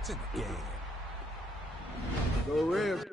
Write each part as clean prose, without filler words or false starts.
It's in the game. Go Rams.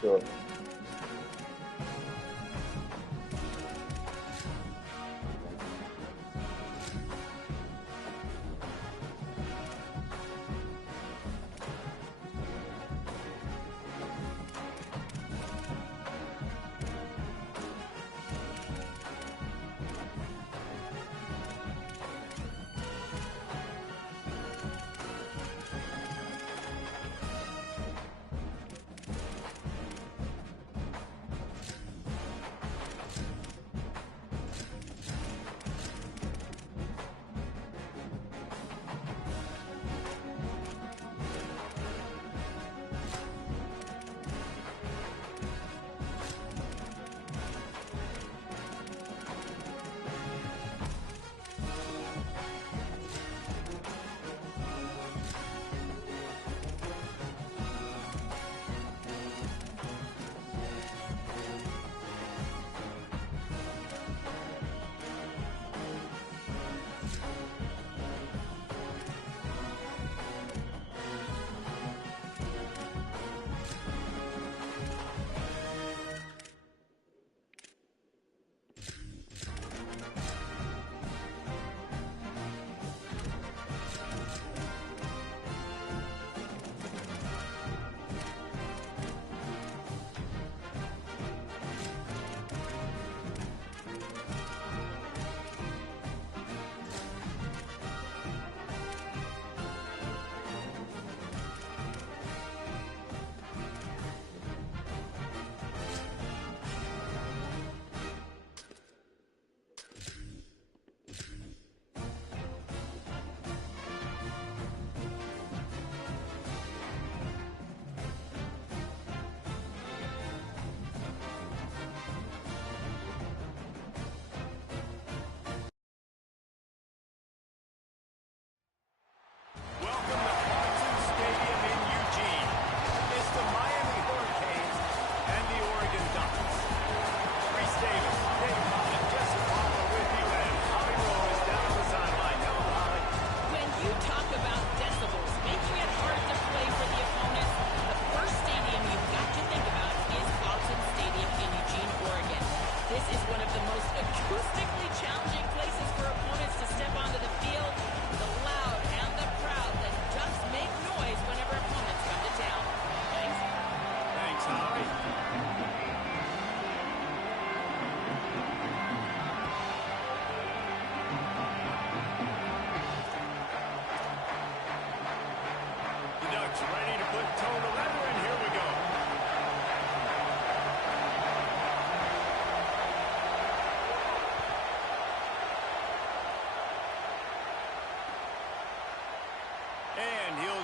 Sure.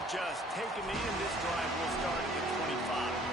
Just take a knee, and this drive will start at the 25.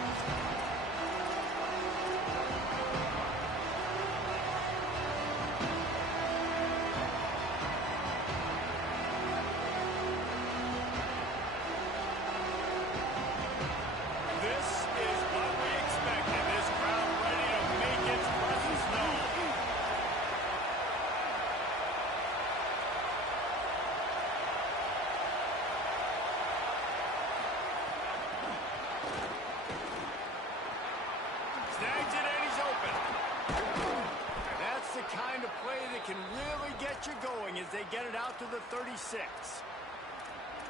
as they get it out to the 36.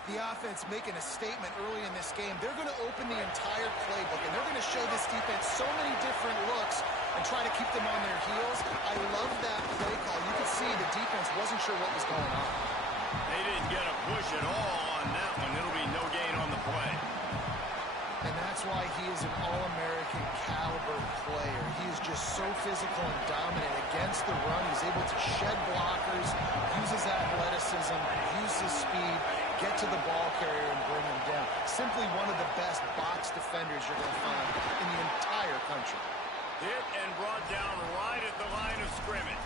The offense making a statement early in this game. They're going to open the entire playbook, and they're going to show this defense so many different looks and try to keep them on their heels. I love that play call. You could see the defense wasn't sure what was going on. They didn't get a push at all on that one. It'll be no gain on the play. And that's why he is an All-American caliber player. He is just so physical and dominant against the run. He's able to shed blockers, use his athleticism, use his speed, get to the ball carrier and bring him down. Simply one of the best box defenders you're going to find in the entire country. Hit and brought down right at the line of scrimmage.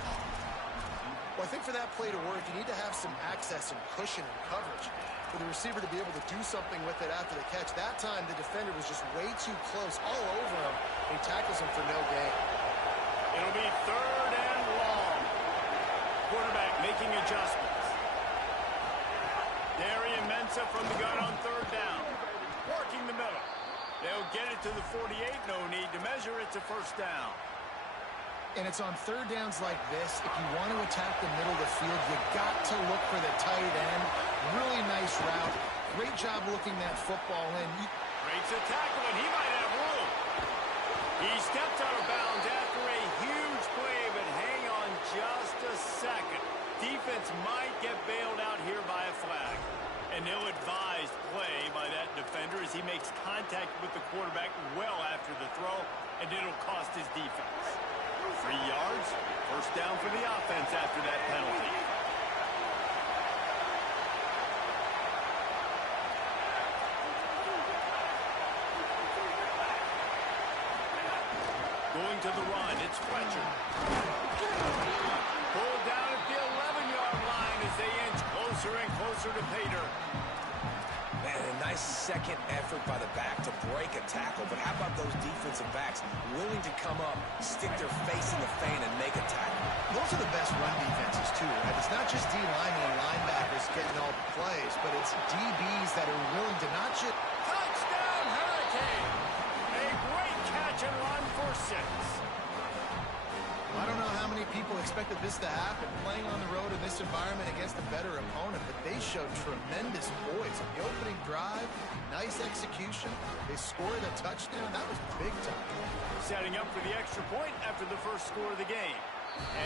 Well, I think for that play to work, you need to have some access and cushion and coverage for the receiver to be able to do something with it after the catch. That time, the defender was just way too close, all over him, and he tackles him for no gain. It'll be 3rd and long. Quarterback making adjustments. Ncaa from the gun on 3rd down. Working the middle. They'll get it to the 48. No need to measure. It's a 1st down. And it's on 3rd downs like this. If you want to attack the middle of the field, you got to look for the tight end. Really nice route. Great job looking that football in. Breaks a tackle, and he might have room. He steps out of bounds after a huge play, but hang on just a second. Defense might get bailed out here by a flag. An ill-advised play by that defender as he makes contact with the quarterback well after the throw, and it'll cost his defense. 3 yards, 1st down for the offense after that penalty. Going to the run, it's Fletcher. Pulled down at the 11-yard line as they inch closer and closer to Pater. Man, a nice second effort by the back to break a tackle, but how about those defensive backs willing to come up, stick their face in the fan, and make a tackle? Those are the best run defenses, too, right? It's not just D-linemen and linebackers getting all the plays, but it's DBs that are willing to not just... Touchdown, Hurricane! A great catch and run for 6. I don't know how many people expected this to happen, playing on the road in this environment against a better opponent, but they showed tremendous poise. On the opening drive, nice execution. They scored a touchdown. That was big time. Setting up for the extra point after the first score of the game.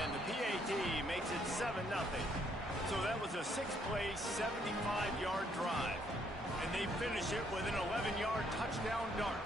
And the PAT makes it 7-0. So that was a 6-play, 75-yard drive. And they finish it with an 11-yard touchdown dart.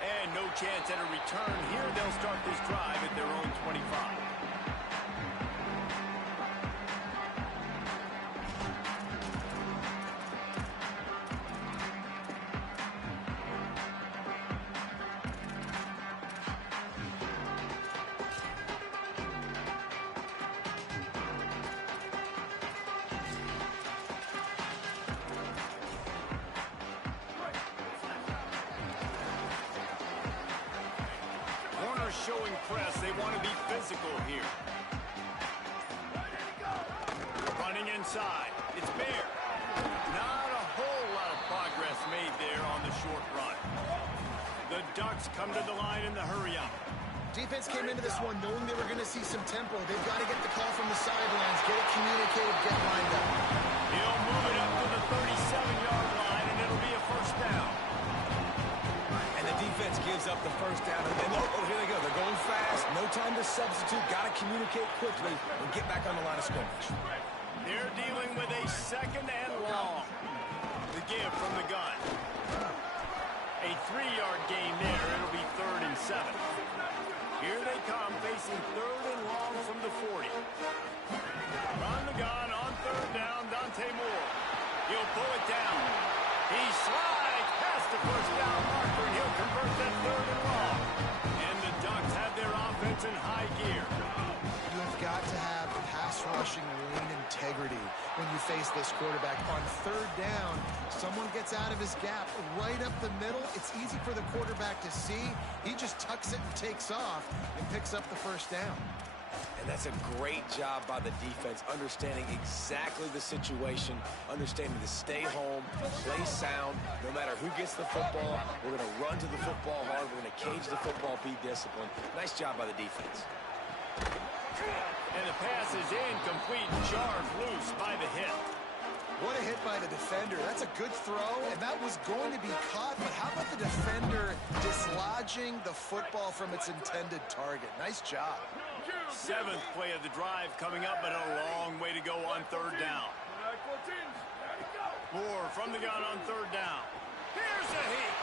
And no chance at a return here. They'll start this drive at their own 25. Showing press. They want to be physical here. Running inside. It's Bear. Not a whole lot of progress made there on the short run. The Ducks come to the line in the hurry-up. Defense came into this one knowing they were going to see some tempo. They've got to get the call from the sidelines, get it communicated, get lined up. He'll move it up to the 37-yard line, and it'll be a 1st down. And the defense gives up the 1st down. And oh, here they go. They're going fast. No time to substitute. Got to communicate quickly and get back on the line of scrimmage. They're dealing with a 2nd and long. The give from the gun. A 3-yard gain there. It'll be 3rd and 7. Here they come, facing 3rd and long from the 40. Run the gun on 3rd down, Dante Moore. He'll pull it down. He slides past the 1st down marker, and he'll face this quarterback. On third down, someone gets out of his gap right up the middle. It's easy for the quarterback to see. He just tucks it and takes off and picks up the first down. And that's a great job by the defense, understanding exactly the situation, understanding to stay home, play sound. No matter who gets the football, we're going to run to the football hard. We're going to cage the football, be disciplined. Nice job by the defense. And the pass is incomplete, jarred loose by the hit. What a hit by the defender. That's a good throw, and that was going to be caught, but how about the defender dislodging the football from its intended target? Nice job. 7th play of the drive coming up, but a long way to go on third down. Moore from the gun on third down. Here's a heat.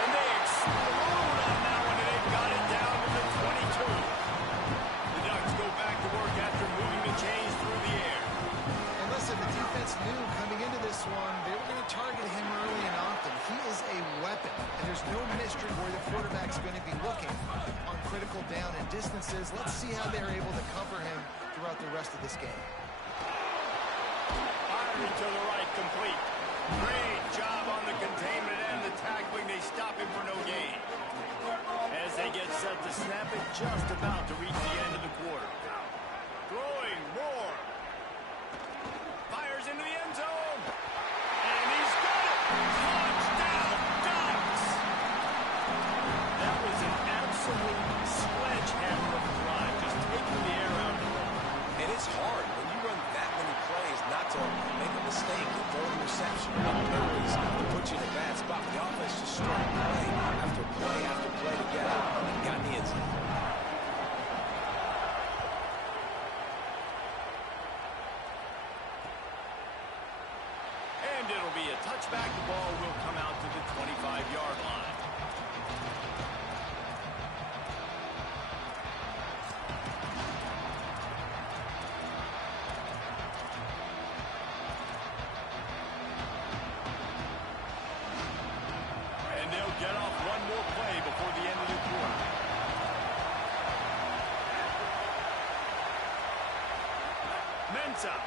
And they explode on that one, and they've got it down to the 22. The Ducks go back to work after moving the chains through the air. And listen, the defense knew coming into this one, they were going to target him early and often. He is a weapon, and there's no mystery where the quarterback's going to be looking on critical down and distances. Let's see how they're able to cover him throughout the rest of this game. Firing to the right, complete. Great job on the containment and the tackling. They stop him for no gain. As they get set to snap it, just about to reach the end of the quarter. Throwing more. Fires into the end zone. And he's got it. Touchdown, Ducks. That was an absolute sledgehammer of a drive. Just taking the air out of the ball. And it's hard when you run that many plays not to make a mistake and throw an interception or penalties to put you in a bad spot. The offense just strung play after play after play together and got in the end zone. And it'll be a touchback. The ball will come out to the 25-yard line. And they'll get off one more play before the end of the quarter. Ncaa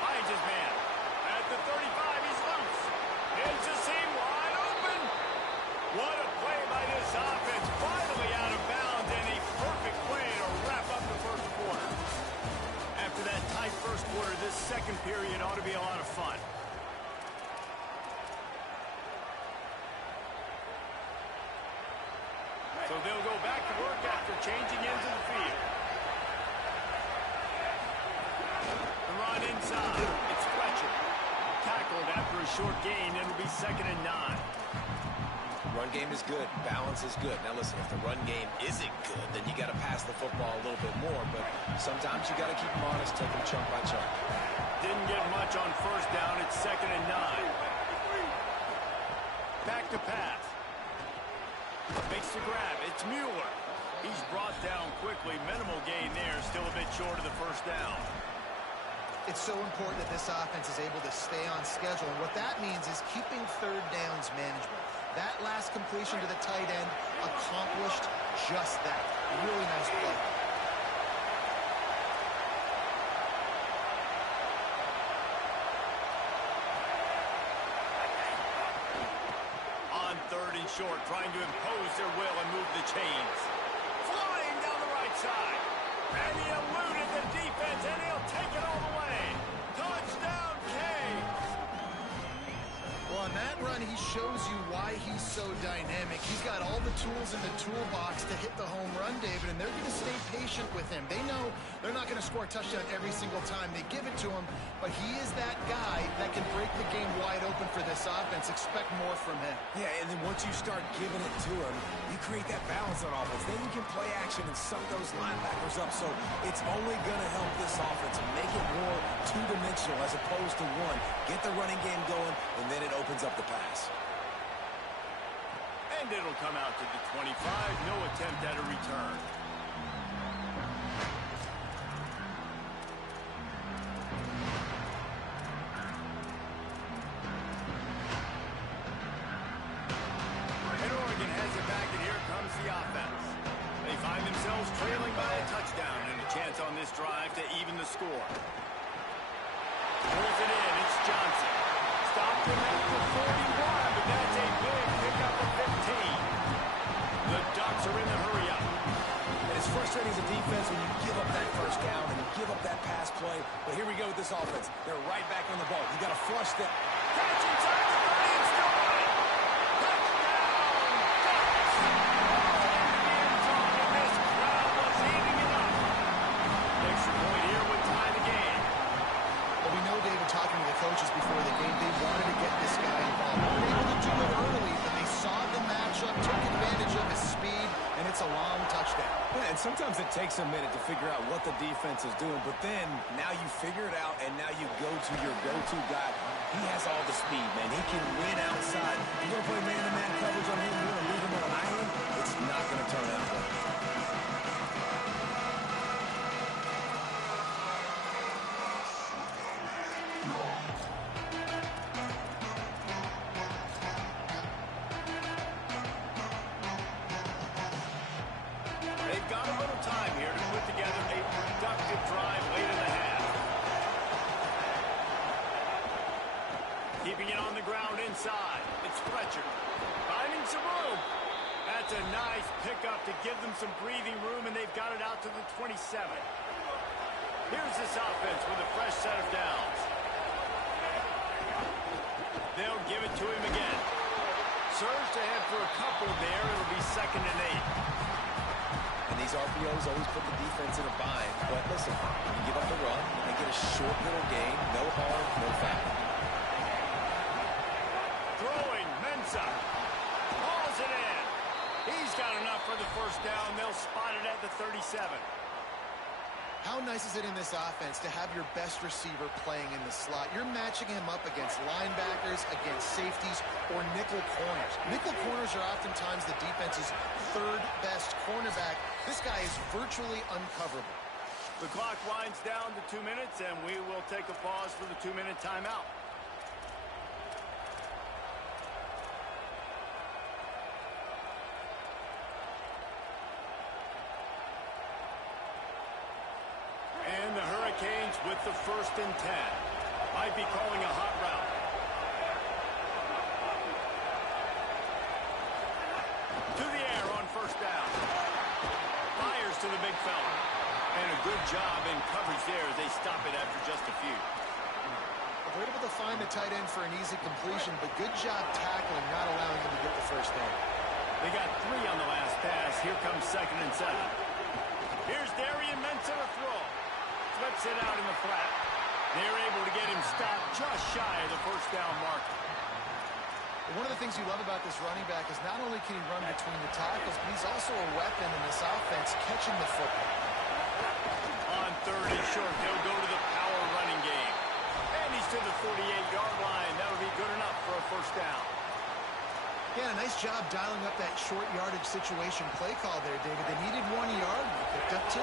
finds his man. At the 35, he's loose. It's a seam wide open. What a play by this offense. Finally out of bounds, and a perfect play to wrap up the first quarter. After that tight first quarter, this second period ought to be a lot of fun. So they'll go back to work after changing into the field. The run inside. It's Fletcher. Tackled after a short gain. It'll be 2nd and 9. Run game is good. Balance is good. Now listen, if the run game isn't good, then you got to pass the football a little bit more. But sometimes you got to keep them honest, take them chunk by chunk. Didn't get much on first down. It's 2nd and 9. Back to pass. Makes the grab. It's Mueller. He's brought down quickly. Minimal gain there. Still a bit short of the first down. It's so important that this offense is able to stay on schedule. And what that means is keeping third downs management. That last completion to the tight end accomplished just that. Really nice play. On 3rd and short, trying to impose their will and move the chains. Flying down the right side. And he eluded the defense, and he'll take it all the way. Touchdown, Canes. Well, on that run, he shows you why he's so dynamic. He's got all the tools in the toolbox to hit the home run, David, and they're going to stay patient with him. They know they're not going to score a touchdown every single time they give it to him, but he is that guy that can break the game wide open for this offense. Expect more from him. Yeah, and then once you start giving it to him, you create that balance on offense. Then you can play action and suck those linebackers up. So it's only going to help this offense make it more two-dimensional as opposed to one. Get the running game going, and then it opens up the pass. And it'll come out to the 25. No attempt at a return. And Oregon has it back, and here comes the offense. They find themselves trailing by a touchdown, and a chance on this drive flushed it. Catch inside the 30 and still on it. Touchdown, Ducks. Ball into the end zone, and this crowd was eating it up. Extra point here would tie the game. Well, we know, David, talking to the coaches before the game, they wanted to get this guy involved. They were able to do it early, but they saw the matchup, took advantage of his speed, and it's a long touchdown. Yeah, and sometimes it takes a minute to figure out what the defense is doing, but then now you figure it out, and now you go to your go-to guy. He has all the speed, man. He can win outside. You're going to play man-to-man coverage on him. You're going to leave him on an island. It's not going to turn out well. They've got a little time here to put together a productive drive late in the half. Keeping it on the ground inside. It's Fletcher. Finding some room. That's a nice pickup to give them some breathing room, and they've got it out to the 27. Here's this offense with a fresh set of downs. They'll give it to him again. Surged ahead for a couple there. It'll be 2nd and 8. And these RPOs always put the defense in a bind. But listen, you give up the run, they get a short little gain, no harm, no foul. Throwing, Ncaa. Hauls it in. He's got enough for the first down. They'll spot it at the 37. How nice is it in this offense to have your best receiver playing in the slot? You're matching him up against linebackers, against safeties, or nickel corners. Nickel corners are oftentimes the defense's 3rd best cornerback. This guy is virtually uncoverable. The clock winds down to 2 minutes, and we will take a pause for the 2-minute timeout. And the Hurricanes with the 1st and 10. Might be calling a hot route. To the air on 1st down. Fires to the big fella. And a good job in coverage there as they stop it after just a few. They're able to find the tight end for an easy completion, but good job tackling, not allowing him to get the first down. They got 3 on the last pass. Here comes 2nd and 7. Here's Darian Ncaa to throw. Flips it out in the flat. They're able to get him stopped just shy of the first down marker. One of the things you love about this running back is not only can he run between the tackles, but he's also a weapon in this offense catching the football. On 3rd and short, they'll go to the power running game. And he's to the 48-yard line. That'll be good enough for a first down. Yeah, nice job dialing up that short yardage situation play call there, David. They needed 1 yard, and they picked up 2.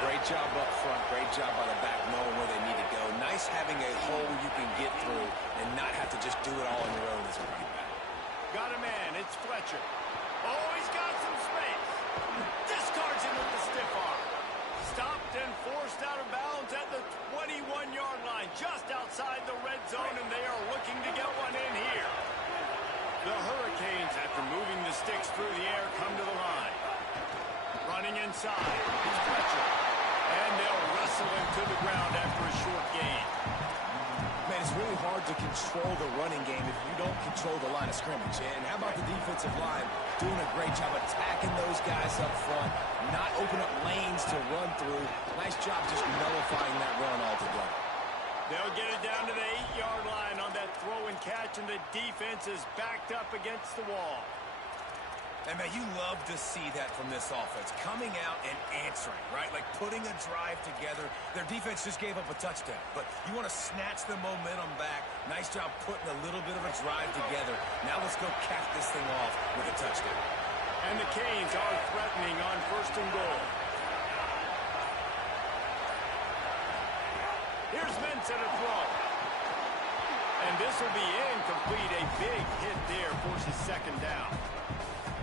Great job up front. Great job by the back knowing where they need to go. Nice having a hole you can get through and not have to just do it all on your own as a running back. Got a man. It's Fletcher. Oh, he's got some space. Discards him with the stiff arm. Stopped and forced out of bounds at the 21-yard line, just outside the red zone, and they are looking to get one in here. The Hurricanes, after moving the sticks through the air, come to the line. Running inside. It's Fletcher. And they'll wrestle him to the ground after a short gain. Man, it's really hard to control the running game if you don't control the line of scrimmage. And how about the defensive line doing a great job attacking those guys up front, not open up lanes to run through. Nice job just nullifying that run altogether. They'll get it down to the 8-yard line on that throw and catch, and the defense is backed up against the wall. And, man, you love to see that from this offense, coming out and answering, right? Like putting a drive together. Their defense just gave up a touchdown, but you want to snatch the momentum back. Nice job putting a little bit of a drive together. Now let's go cap this thing off with a touchdown. And the Canes are threatening on 1st and goal. Here's Ncaa to throw. And this will be incomplete. A big hit there forces 2nd down.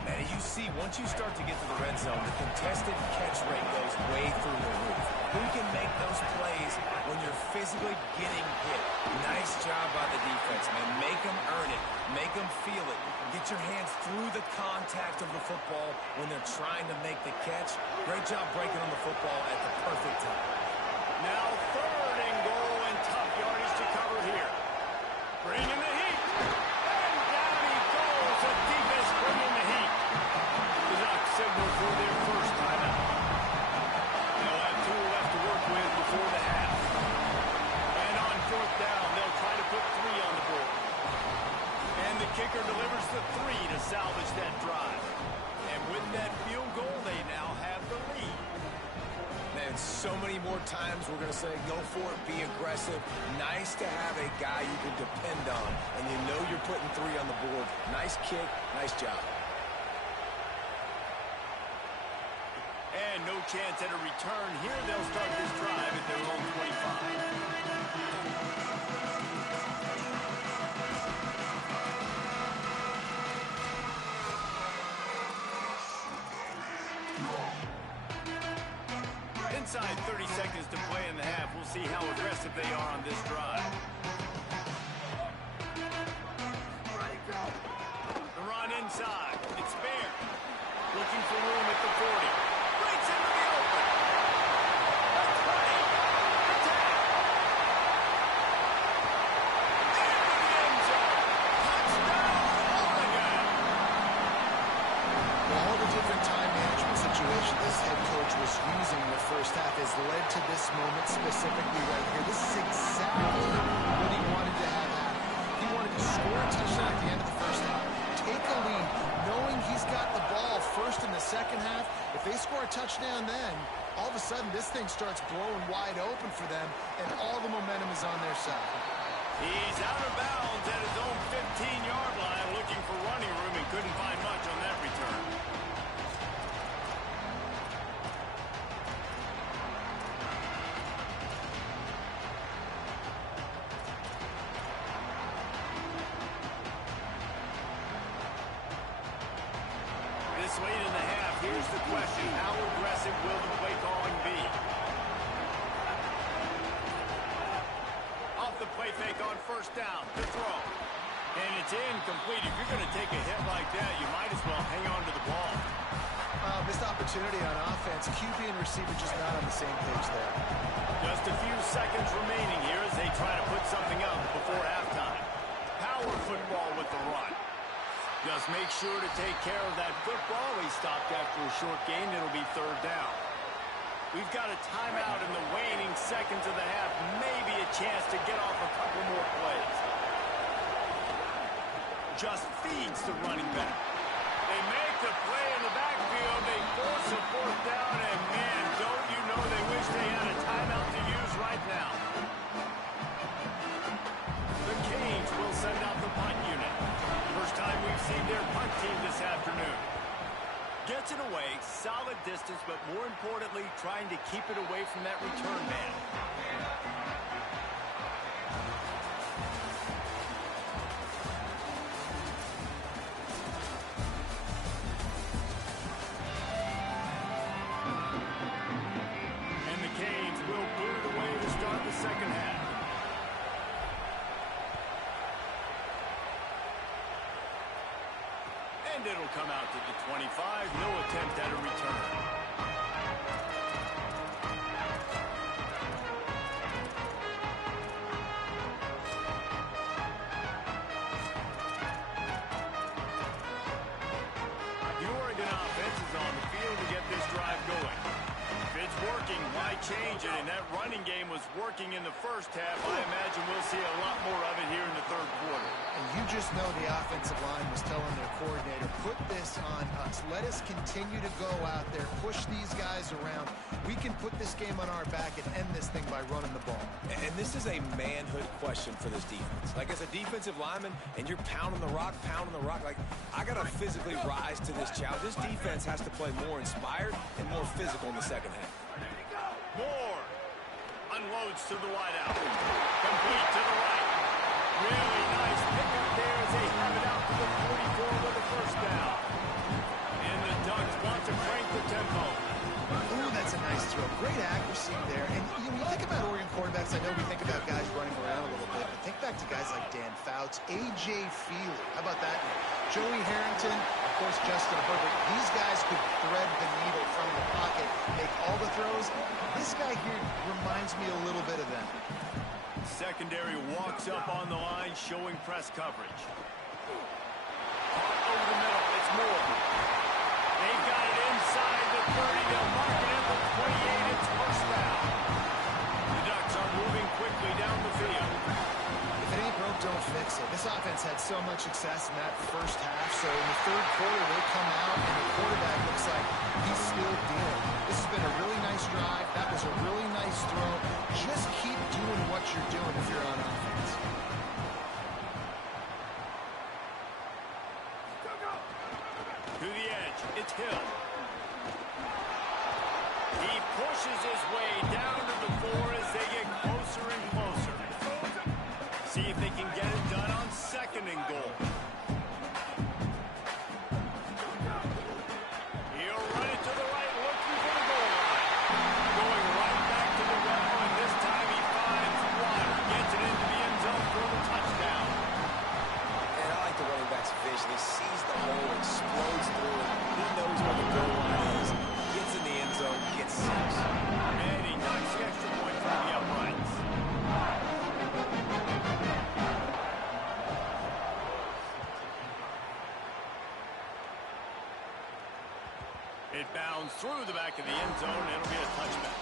Man, you see, once you start to get to the red zone, the contested catch rate goes way through the roof. Who can make those plays when you're physically getting hit? Nice job by the defense, man. Make them earn it. Make them feel it. Get your hands through the contact of the football when they're trying to make the catch. Great job breaking on the football at the perfect time. Now 3rd and goal and tough yardage to cover here. kicker delivers the 3 to salvage that drive. And with that field goal, they now have the lead. Man, so many more times we're going to say, go for it, be aggressive. Nice to have a guy you can depend on, and you know you're putting 3 on the board. Nice kick, nice job. And no chance at a return here. They'll start this drive at their own 25. Inside 30 seconds to play in the half. We'll see how aggressive they are on this drive. The run inside. It's Bear. Looking for room at the 40. Breaks into the open. The 20. The 10. Into the end zone. Touchdown, Oregon. All the different time management situations this head coach was using in the first half has led to this moment specifically right here. This is exactly what he wanted to have happen. He wanted to score a touchdown at the end of the first half, take a lead, knowing he's got the ball first in the second half. If they score a touchdown then, all of a sudden this thing starts blowing wide open for them, and all the momentum is on their side. He's out of bounds at his own 15-yard line, looking for running room and couldn't find much on that return. This late in the half, here's the question: how aggressive will the play calling be? Off the play fake on first down, to throw. And it's incomplete. If you're going to take a hit like that, you might as well hang on to the ball. Missed opportunity on offense. QB and receiver just not on the same page there. Just a few seconds remaining here as they try to put something up before halftime. Power football with the run. Just make sure to take care of that football. He stopped after a short gain. It'll be 3rd down. We've got a timeout in the waning seconds of the half. Maybe a chance to get off a couple more plays. Just feeds the running back. They make the play in the backfield. They force a 4th down, and man, don't you know they wish they had a timeout to use right now. The Canes will send out the punt unit. First time we've seen their punt team this afternoon. Gets it away, solid distance, but more importantly, trying to keep it away from that return man. And the Canes will boot it away to start the second half. And it'll come out to the 25. No attempt at a return. The Oregon offense is on the field to get this drive going. If it's working, why change it? And that running game was working in the first half. I imagine we'll see a lot more of it here in the 3rd quarter. And you just know the offensive line was telling their coordinator, put this on us. Let us continue to go out there, push these guys around. We can put this game on our back and end this thing by running the ball. And this is a manhood question for this defense. Like, as a defensive lineman, and you're pounding the rock, like, I got to physically rise to this challenge. This defense has to play more inspired and more physical in the second half. Moore unloads to the wideout. Complete to the right. Really nice pickup there as they have it out to the 44 with a 1st down. And the Ducks want to crank the tempo. Ooh, that's a nice throw. Great accuracy there. And when you think about Oregon quarterbacks, I know we think about guys running around a little bit, but think back to guys like Dan Fouts, A.J. Feely. How about that name? Joey Harrington, of course, Justin Herbert. These guys could thread the needle from the pocket, make all the throws. This guy here reminds me a little bit of them. Secondary walks up on the line, showing press coverage. Over the middle, it's Moore. They've got it inside the 30. They'll mark it at the 28. It's 1st down. The Ducks are moving quickly down the field. If it ain't broke, don't fix it. This offense had so much success in that first half, so in the third quarter they come out and the quarterback looks like he's still dealing. This has been a really nice drive. That was a really nice throw. Just keep doing what you're doing if you're on offense. To the edge, it's Hill. He pushes his way down to the 4 as they get closer and closer. See if they can get it done on 2nd and goal. He'll run it to the right, looking for the goal line. Going right back to the well, and this time he finds water. Gets it into the end zone for the touchdown. And I like the running back's vision. He sees the hole, explodes through it. He knows where the goal line is. Gets in the end zone, gets 6. And he knocks the extra point from the uprights. It bounds through the back of the end zone, and it'll be a touchback.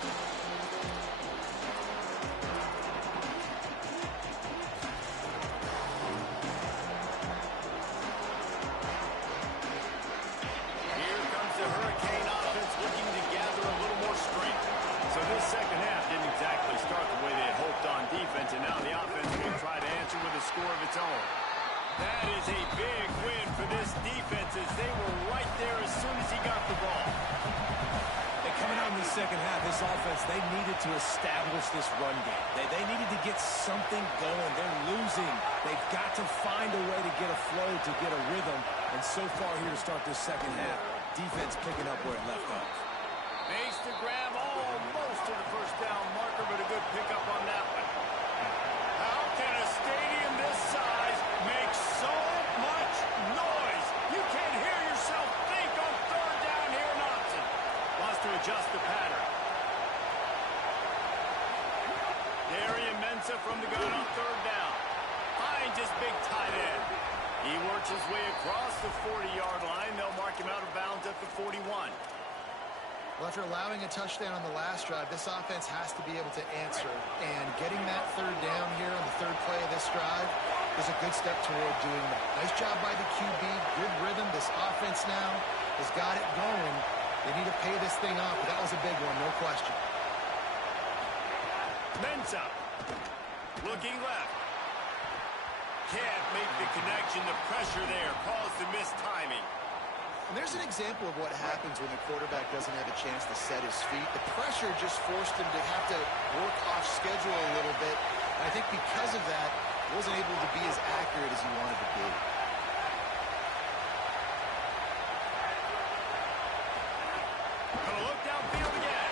Here comes the Hurricane offense looking to gather a little more strength. So this second half didn't exactly start the way they had hoped on defense, and now the offense will try to answer with a score of its own. That is a big win for this defense as they were right there as soon as he got the ball. And coming out in the second half, this offense, they needed to establish this run game. They needed to get something going. They're losing. They've got to find a way to get a flow, to get a rhythm. And so far here to start this second half, defense picking up where it left off. Makes the grab almost to the first down marker, but a good pickup on that one. How can a stadium this size make so much noise? You can't hear yourself think on 3rd down here in Austin. Wants to adjust the pattern. Darian Mensah from the gun on 3rd down. Finds his big tight end. He works his way across the 40-yard line. They'll mark him out of bounds at the 41. Well, after allowing a touchdown on the last drive, this offense has to be able to answer. And getting that 3rd down here on the 3rd play of this drive is a good step toward doing that. Nice job by the QB. Good rhythm. This offense now has got it going. They need to pay this thing off, but that was a big one, no question. Ncaa looking left. Can't make the connection. The pressure there caused the missed timing. And there's an example of what happens when the quarterback doesn't have a chance to set his feet. The pressure just forced him to have to work off schedule a little bit. And I think because of that, he wasn't able to be as accurate as he wanted to be. Gonna look downfield again.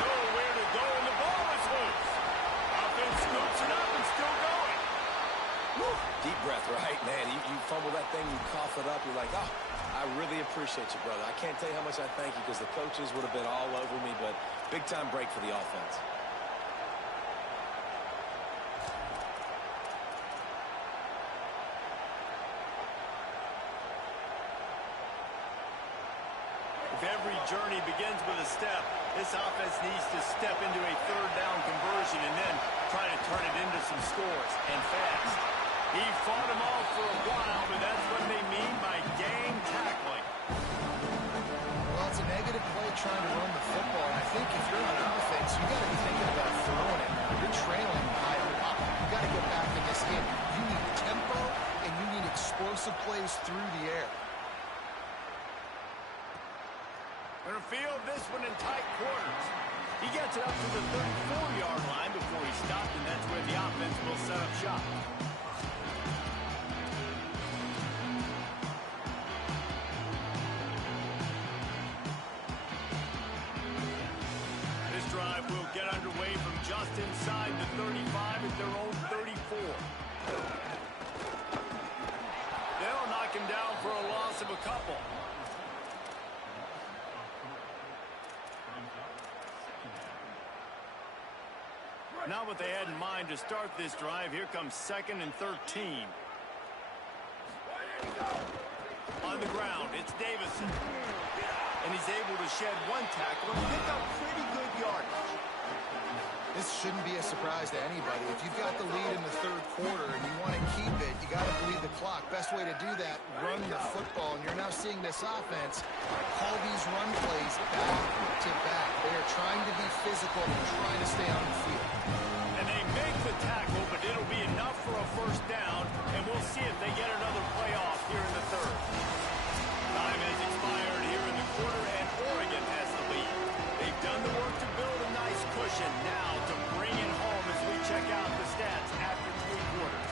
Nowhere to go, and the ball is loose. Offense scoops it up and still going. Woo. Deep breath, right? Man, you fumble that thing, you cough it up, you're like, oh, I really appreciate you, brother. I can't tell you how much I thank you because the coaches would have been all over me, but big-time break for the offense. If every journey begins with a step, this offense needs to step into a 3rd down conversion and then try to turn it into some scores, and fast. He fought them all for a while, but that's what they mean by gang tackling. Well, it's a negative play trying to run the football, and I think if you're on offense, you got to be thinking about throwing it now. You're trailing by a lot. You got to get back in this game. You need tempo, and you need explosive plays through the air. Gonna field this one in tight quarters. He gets it up to the 34-yard line before he stopped, and that's where the offense will set up shop. This drive will get underway from just inside the 35 at their own 34. They'll knock him down for a loss of a couple. Not what they had in mind to start this drive. Here comes 2nd and 13. On the ground, it's Davison. And he's able to shed one tackle and pick up pretty good yardage. This shouldn't be a surprise to anybody. If you've got the lead in the third quarter and you want to keep it, you got to bleed the clock. Best way to do that, run the football. And you're now seeing this offense call these run plays back to back. They are trying to be physical and trying to stay on the field. And they make the tackle, but it'll be enough for a first down, and we'll see if they get another playoff here in the third. Time has expired here in the quarter, and Oregon has the lead. They've done the work to build a nice cushion. Now to bring it home as we check out the stats after 3 quarters.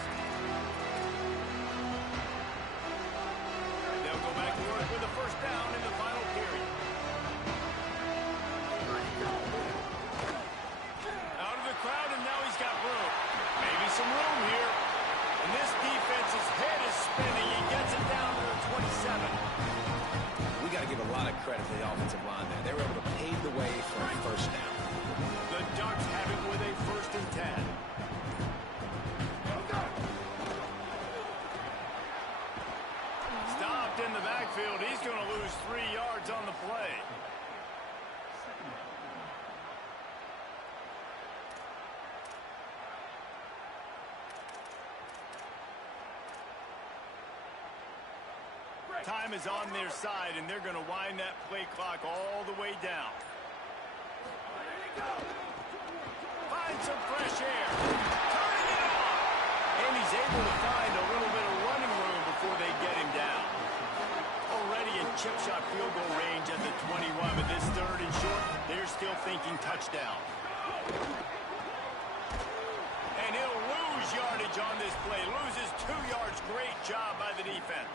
They'll go back to work with a first down in the final period. Out of the crowd, and now he's got room. Maybe some room here. And this defense's head is spinning. He gets it down to the 27. We got to give a lot of credit to the offensive line there. They were able to pave the way for a first down. The Ducks have it with a 1st and 10. Stopped in the backfield. He's going to lose 3 yards on the play. Time is on their side, and they're going to wind that play clock all the way down. Find some fresh air. Turning it on. And he's able to find a little bit of running room before they get him down. Already in chip shot field goal range at the 21, but this 3rd and short, they're still thinking touchdown. And he'll lose yardage on this play. Loses 2 yards. Great job by the defense.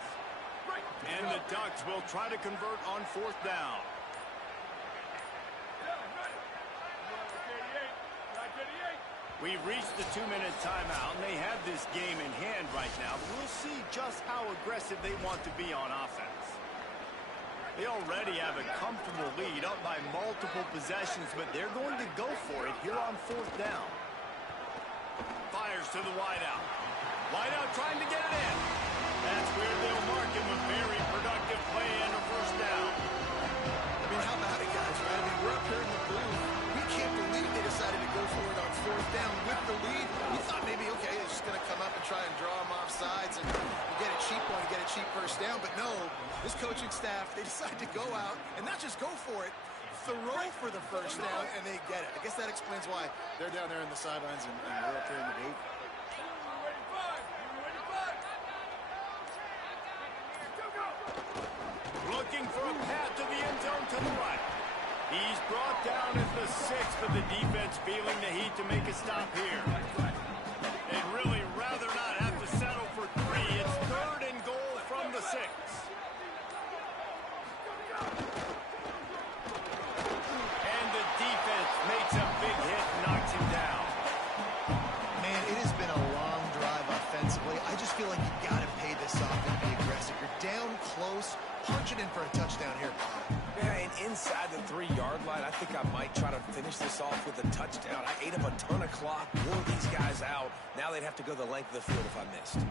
And the Ducks will try to convert on 4th down. We've reached the 2-minute timeout, and they have this game in hand right now. But we'll see just how aggressive they want to be on offense. They already have a comfortable lead up by multiple possessions, but they're going to go for it here on 4th down. Fires to the wideout. Wideout trying to get it in. That's where they'll mark him a very productive play and a first down. I mean, how about it, guys, right? I mean, we're up here in the booth. We can't believe they decided to go for it on 4th down with the lead. We thought maybe, okay, they're just going to come up and try and draw them off sides and get a cheap one, get a cheap first down. But no, this coaching staff, they decide to go out and not just go for it, throw for the first down, and they get it. I guess that explains why they're down there in the sidelines and we're up here in the booth. Looking for a path to the end zone to the right. He's brought down at the 6, but the defense feeling the heat to make a stop here. They'd really rather not have to settle for 3. It's 3rd and goal from the 6. And the defense makes a big hit and knocks him down. Man, it has been a long drive offensively. I just feel like you got to pay this off and be aggressive. You're down close. Punch it in for a touchdown here, Bob. Yeah, and inside the 3-yard line, I think I might try to finish this off with a touchdown. I ate up a ton of clock, wore these guys out. Now they'd have to go the length of the field if I missed.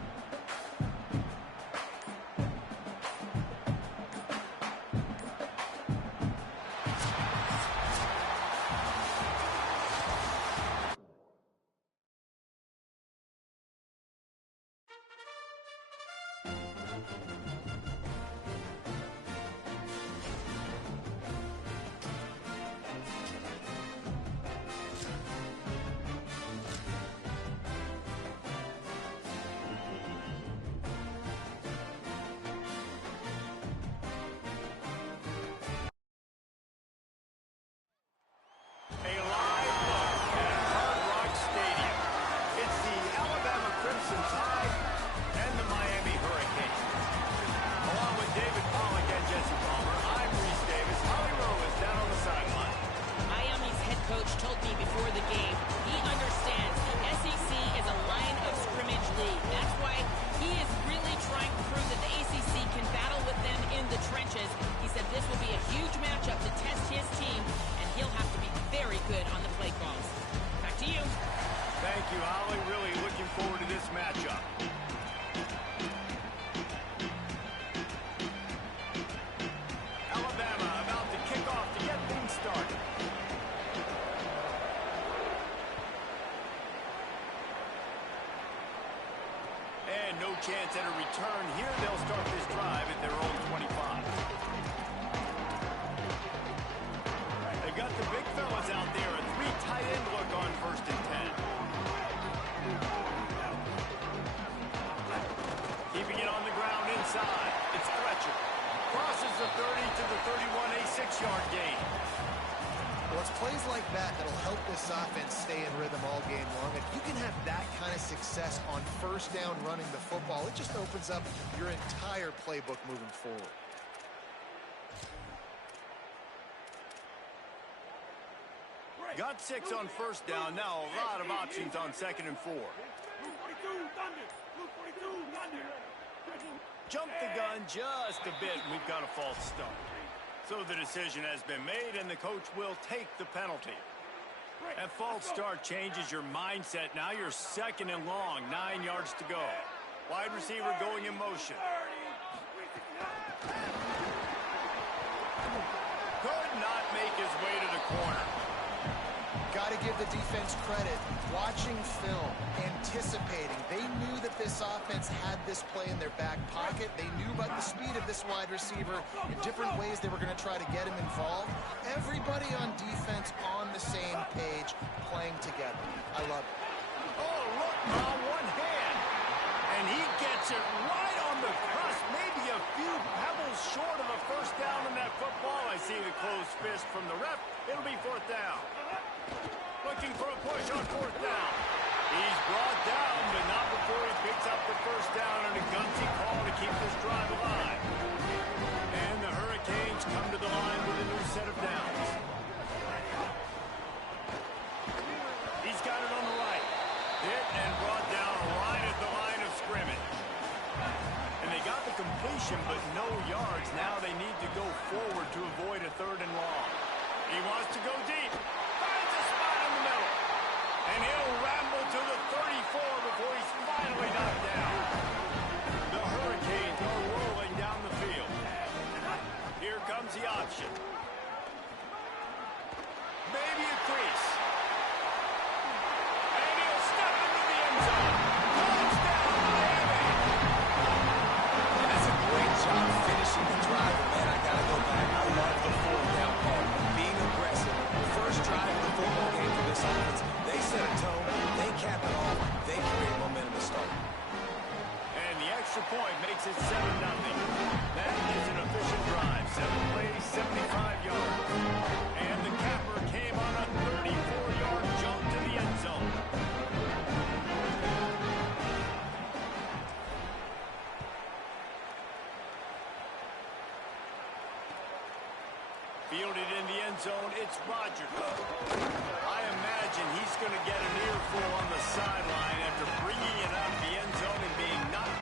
side. It's Fletcher. Crosses the 30 to the 31, a 6-yard gain. Well, it's plays like that that'll help this offense stay in rhythm all game long. If you can have that kind of success on first down running the football, it just opens up your entire playbook moving forward. Got 6 on first down. Now a lot of options on 2nd and 4. Jump the gun just a bit, and we've got a false start. So the decision has been made, and the coach will take the penalty. That false start changes your mindset. Now you're 2nd and long, 9 yards to go. Wide receiver going in motion. Could not make his way to the corner. Got to give the defense credit. Watching film, anticipating. They knew that this offense had this play in their back pocket. They knew about the speed of this wide receiver in different ways they were going to try to get him involved. Everybody on defense on the same page, playing together. I love it. Oh, look, on one hand. And he gets it right on the cusp. Maybe a few pebbles short of a first down in that football. I see the closed fist from the ref. It'll be 4th down. Looking for a push on 4th down. He's brought down, but not before he picks up the first down and a gutsy call to keep this drive alive. And the Hurricanes come to the line with a new set of downs. He's got it on the right. Hit and brought down right at the line of scrimmage. And they got the completion, but no yards. Now they need to go forward to avoid a 3rd and long. He wants to go deep. Finds a spot in the middle. And he'll ramble to the 34 before he's finally knocked down. The Hurricanes are rolling down the field. Here comes the option. Maybe a crease. And he'll step into the end zone. Touchdown, Miami! That's a great job finishing the drive. Man, I got to go back. I love the 4th down call. Being aggressive. First drive of the football game for this offense. They set a tone. They cap it off. They create momentum to start. And the extra point makes it 7-0. That is an efficient drive. 7 plays, 75 yards. And the capper came on a 34-yard jump to the end zone. Fielded in the end zone, it's Rodgers. I imagine he's going to get an earful on the sideline after bringing it out of the end zone and being knocked.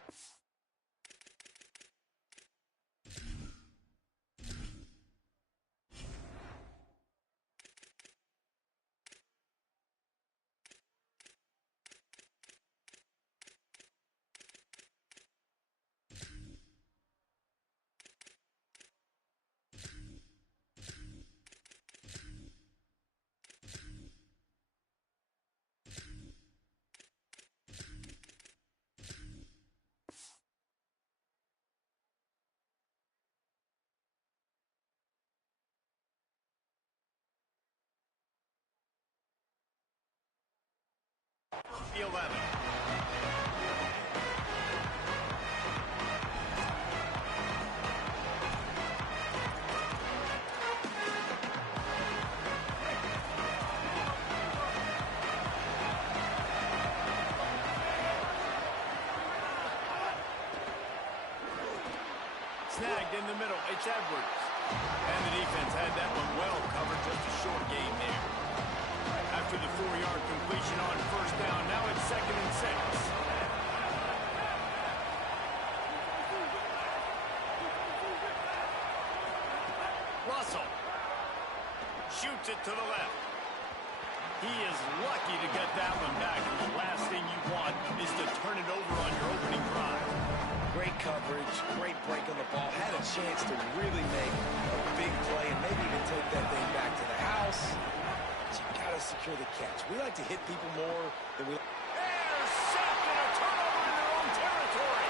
The 11. Snagged in the middle. It's Edwards. And the defense had that one well covered. Just a short gain there. After the 4-yard completion on first down, now it's 2nd and 6. Russell shoots it to the left. He is lucky to get that one back, and the last thing you want is to turn it over on your opening drive. Great coverage, great break on the ball. Had a chance to really make a big play and maybe even take that thing back to the house. But you got to secure the catch. We like to hit people more than we... Intercept and a turnover in their own territory.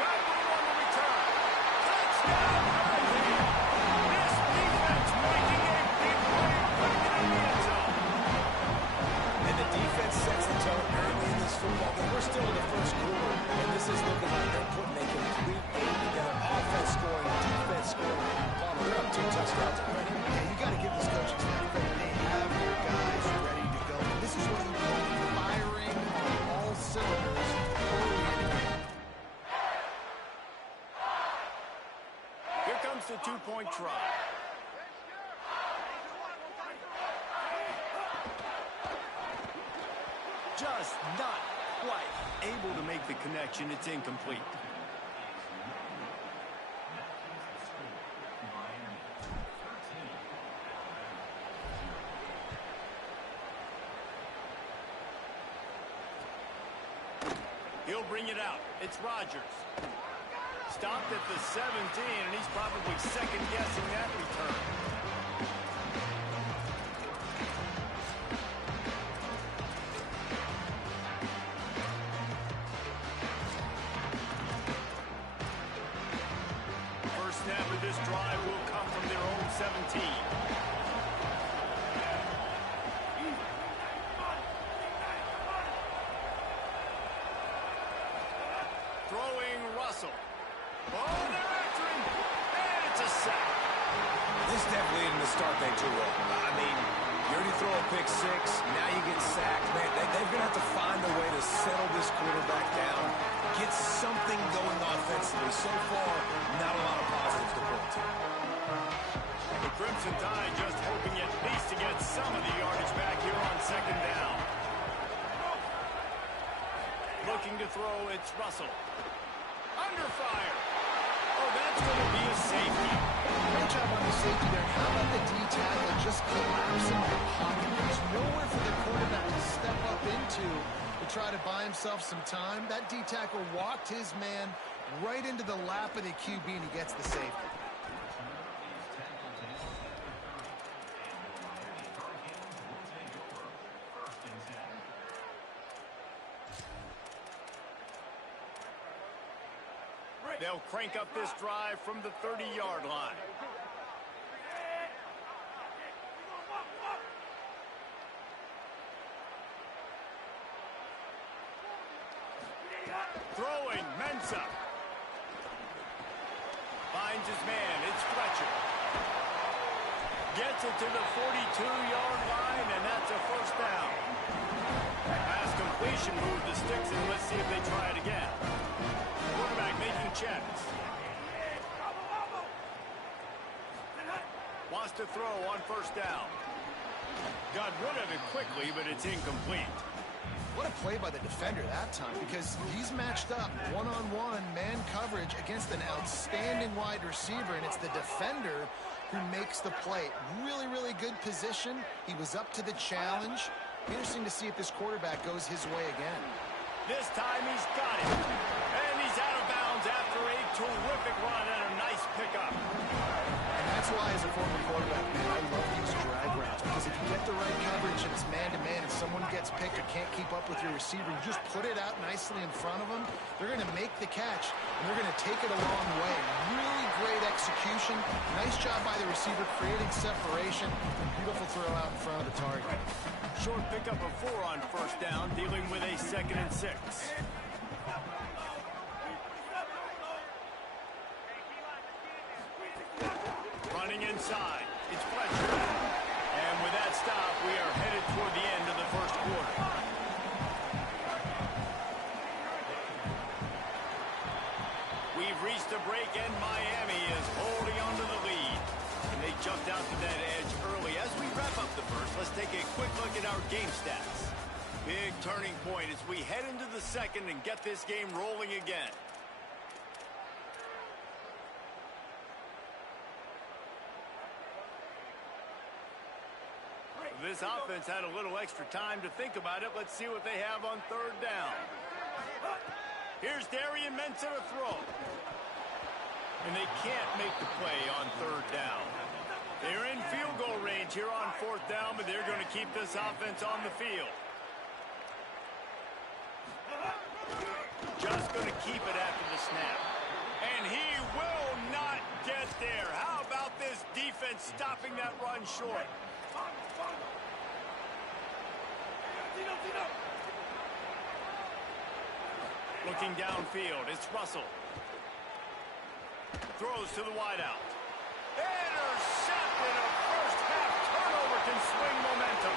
Got room on the return. Touchdown, Hurricane. This defense making a big play, putting it in the end zone. And the defense sets the tone early in this football game. We're still in the first quarter, and this is looking like they're putting a complete game together. scouts already. Yeah, you got to give this coaching staff credit. They have their guys ready to go. And this is what you call firing on all cylinders early in the game. Here comes the two-point try. Just not quite able to make the connection. It's incomplete. He'll bring it out. It's Rodgers. Stopped at the 17, and he's probably second-guessing that return. First snap of this drive will come from their own 17. Throwing Russell. Oh, they're after him. And it's a sack. This definitely didn't start they too well. I mean, you already throw a pick six, now you get sacked. Man, they're going to have to find a way to settle this quarterback down, get something going offensively. So far, not a lot of positives to point to. The Crimson Tide just hoping at least to get some of the yardage back here on second down. Looking to throw, it's Russell. Under fire. Oh, that's going to be a safety. Great job on the safety there. How about the D-tackle just collapsing the pocket? There's nowhere for the quarterback to step up into to try to buy himself some time. That D-tackle walked his man right into the lap of the QB, and he gets the safety. They'll crank up this drive from the 30-yard line. Throwing, Ncaa. Finds his man, it's Fletcher. Gets it to the 42-yard line, and that's a first down. Pass completion, move the sticks, and let's see if they try it again. Quarterback making checks. Wants to throw on first down. Got rid of it quickly, but it's incomplete. What a play by the defender that time, because he's matched up one-on-one man coverage against an outstanding wide receiver, and it's the defender who makes the play. Really, really good position. He was up to the challenge. Interesting to see if this quarterback goes his way again. This time he's got it. And he's out of bounds after a terrific run and a nice pickup. And that's why, as a former quarterback, man, I love these drag routes, because if you get the right coverage and it's man-to-man and someone gets picked or can't keep up with your receiver, you just put it out nicely in front of them, they're going to make the catch, and they're going to take it a long way. Really great execution. Nice job by the receiver creating separation. Beautiful throw out in front of the target. Short pickup of 4 on first down, dealing with a 2nd and 6. Running inside, it's Fletcher. And with that stop, we are headed toward the end of the first quarter. We've reached a break, and Miami is holding on to the lead. And they jumped out to that edge early. As we wrap up the first, let's take a quick look at our game stats. Big turning point as we head into the second and get this game rolling again. This offense had a little extra time to think about it. Let's see what they have on third down. Here's Darian Ncaa to throw. And they can't make the play on third down. They're in field goal range here on fourth down, but they're going to keep this offense on the field. Just going to keep it after the snap. And he will not get there. How about this defense stopping that run short? Looking downfield, it's Russell. Throws to the wideout. Intercepted. A first-half turnover can swing momentum.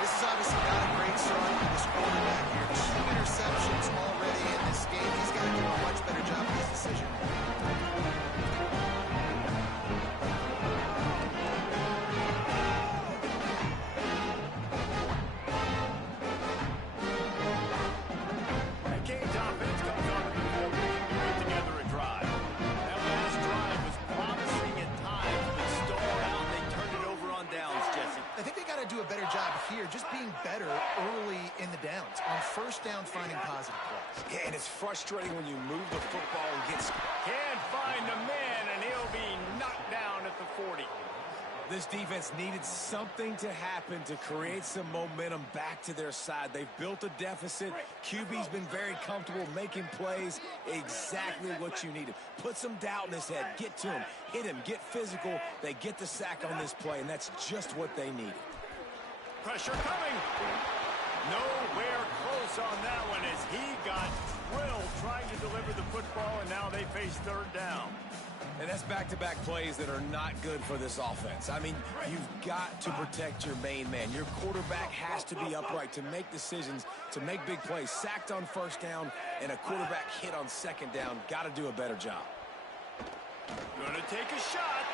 This is obviously not a great start for this quarterback here. 2 interceptions already in this game. He's got to do a much better job with his decision. Canes offense comes onto the field looking to put together a drive. That last drive was promising at times, but stalled out, and they turned it over on downs, Jesse. I think they got to do a better job here, just being better early in the downs. On first down, finding positive plays. Yeah, and it's frustrating when you move the football and get... Can't find a man, and he'll be knocked down at the 40. This defense needed something to happen to create some momentum back to their side. They've built a deficit. QB's been very comfortable making plays. Exactly what you needed. Put some doubt in his head. Get to him. Hit him. Get physical. They get the sack on this play, and that's just what they needed. Pressure coming. Nowhere close on that one as he got drilled trying to deliver the football, and now they face third down. And that's back-to-back plays that are not good for this offense. I mean, you've got to protect your main man. Your quarterback has to be upright to make decisions, to make big plays. Sacked on first down and a quarterback hit on second down. Got to do a better job. Gonna take a shot.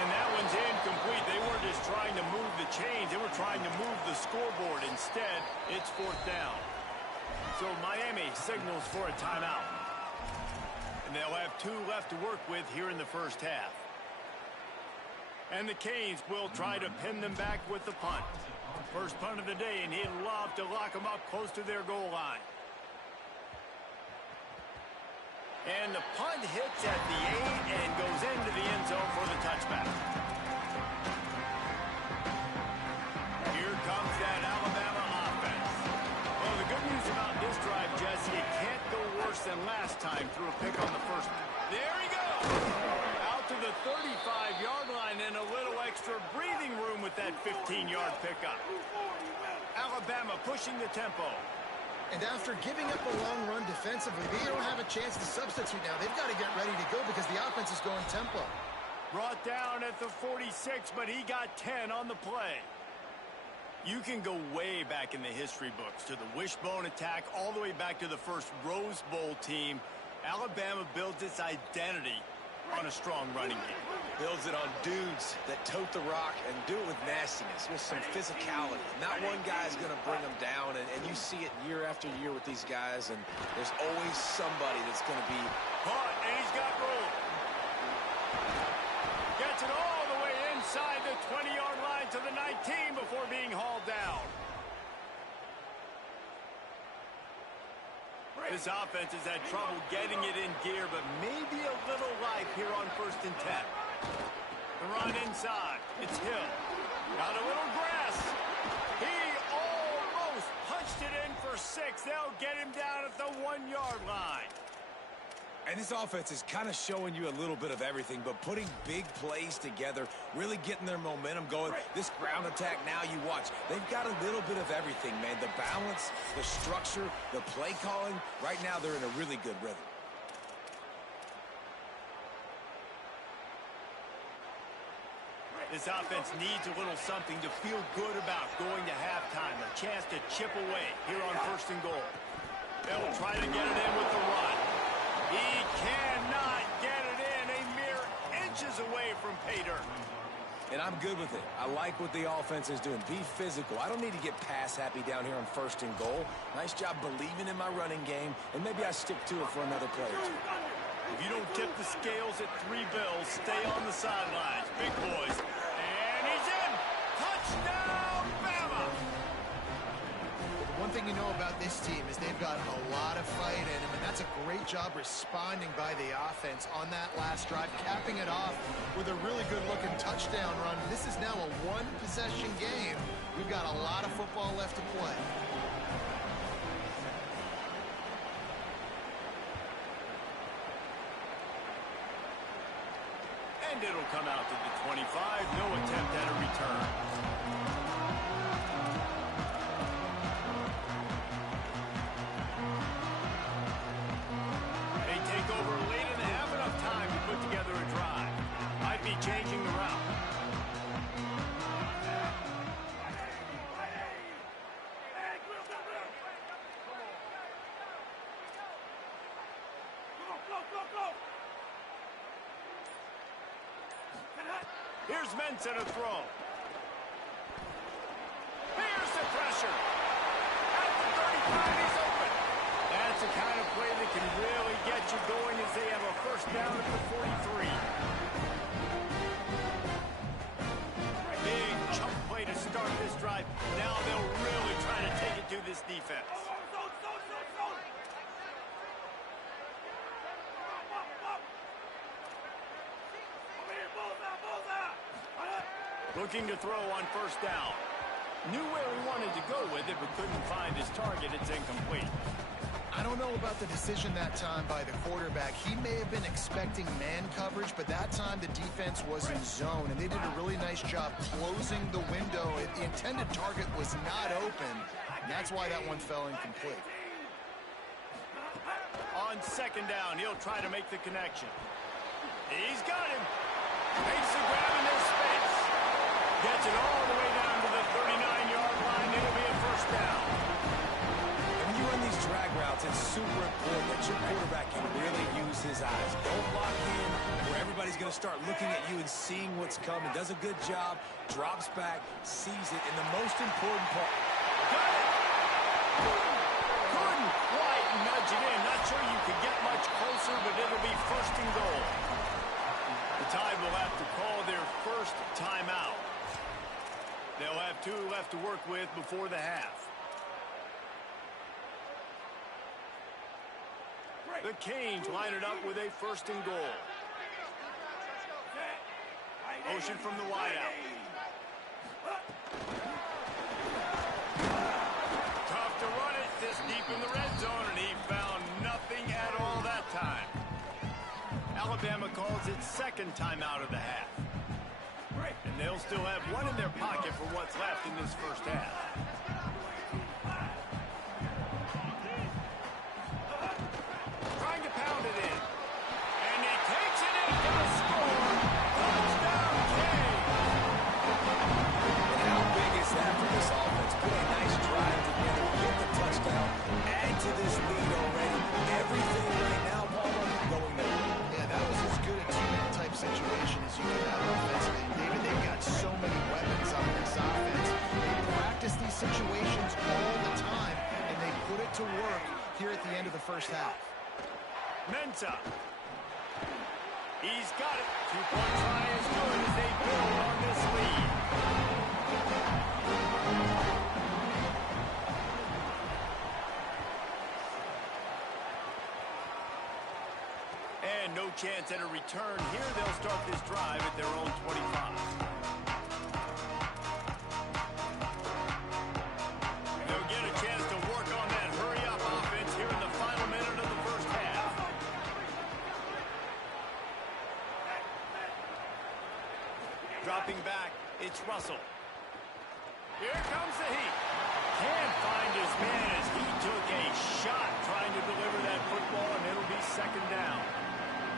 And that one's incomplete. They weren't just trying to move the chains. They were trying to move the scoreboard. Instead, it's fourth down. So Miami signals for a timeout. And they'll have 2 left to work with here in the first half. And the Canes will try to pin them back with the punt. First punt of the day, and he'd love to lock them up close to their goal line. And the punt hits at the 8 and goes into the end zone for the touchback. Here comes that Alabama offense. Well, the good news about this drive, Jesse, it can't go worse than last time through a pick on the first. There he goes! Out to the 35-yard line and a little extra breathing room with that 15-yard pickup. Alabama pushing the tempo. And after giving up a long run defensively, they don't have a chance to substitute now. They've got to get ready to go because the offense is going tempo. Brought down at the 46, but he got 10 on the play. You can go way back in the history books to the wishbone attack all the way back to the first Rose Bowl team. Alabama builds its identity on a strong running game. Builds it on dudes that tote the rock and do it with nastiness, with some physicality. Not one guy's going to bring them down, and you see it year after year with these guys, and there's always somebody that's going to be... Caught, and he's got room. Gets it all the way inside the 20-yard line to the 19 before being hauled down. This offense has had trouble getting it in gear, but maybe a little life here on 1st and 10. The run inside. It's Hill. Got a little grass. He almost punched it in for 6. They'll get him down at the 1-yard line. And this offense is kind of showing you a little bit of everything, but putting big plays together, really getting their momentum going. This ground attack now, you watch. They've got a little bit of everything, man. The balance, the structure, the play calling. Right now, they're in a really good rhythm. This offense needs a little something to feel good about going to halftime. A chance to chip away here on 1st and goal. They'll try to get it in with the run. He cannot get it in. A mere inches away from pay dirt. And I'm good with it. I like what the offense is doing. Be physical. I don't need to get pass happy down here on 1st and goal. Nice job believing in my running game, and maybe I stick to it for another play or 2. If you don't tip the scales at 3 bills, stay on the sidelines. Big boys. And he's in. Touchdown, Bama! One thing you know about this team is they've got a lot of fight in them, and that's a great job responding by the offense on that last drive, capping it off with a really good-looking touchdown run. This is now a 1-possession game. We've got a lot of football left to play. And it'll come out to the 25. No attempt at a return. They take over late in the half, enough time to put together a drive. Here's Ncaa to throw. Here's the pressure. At the 35, he's open. That's the kind of play that can really get you going as they have a first down at the 43. Big chunk play to start this drive. Now they'll really try to take it to this defense. Looking to throw on first down. Knew where he wanted to go with it, but couldn't find his target. It's incomplete. I don't know about the decision that time by the quarterback. He may have been expecting man coverage, but that time the defense was in zone, and they did a really nice job closing the window. The intended target was not open, and that's why that one fell incomplete. On second down, he'll try to make the connection. He's got him. Makes the grab in their space. Gets it all the way down to the 39-yard line. It'll be a first down. When you run these drag routes, it's super important that your quarterback can really use his eyes. Don't lock in where everybody's going to start looking at you and seeing what's coming. Does a good job, drops back, sees it, and the most important part. Got it! Couldn't quite nudge it in. Not sure you could get much closer, but it'll be first and goal. The Tide will have to call their first timeout. They'll have 2 left to work with before the half. The Canes line it up with a first and goal. Motion from the wideout. Tough to run it this deep in the red zone, and he found nothing at all that time. Alabama calls it second timeout of the half. And they'll still have one in their pocket for what's left in this first half. Trying to pound it in. And he takes it in for a score. Touchdown, Canes. And how big is that for this offense? Put a nice drive together, get the touchdown, add to this lead already. Everything right now, Palmer, going their way. Yeah, that was as good a two-man type situation as you could have offensively. David, they've got so many weapons on this offense. They practice these situations all the time, and they put it to work here at the end of the first half. Ncaa. He's got it. 2-point try is good as they build on this lead. And no chance at a return here. They'll start this drive at their own 25. They'll get a chance to work on that hurry-up offense here in the final minute of the first half. Dropping back, it's Russell. Here comes the heat. Can't find his man as he took a shot trying to deliver that football, and it'll be second down.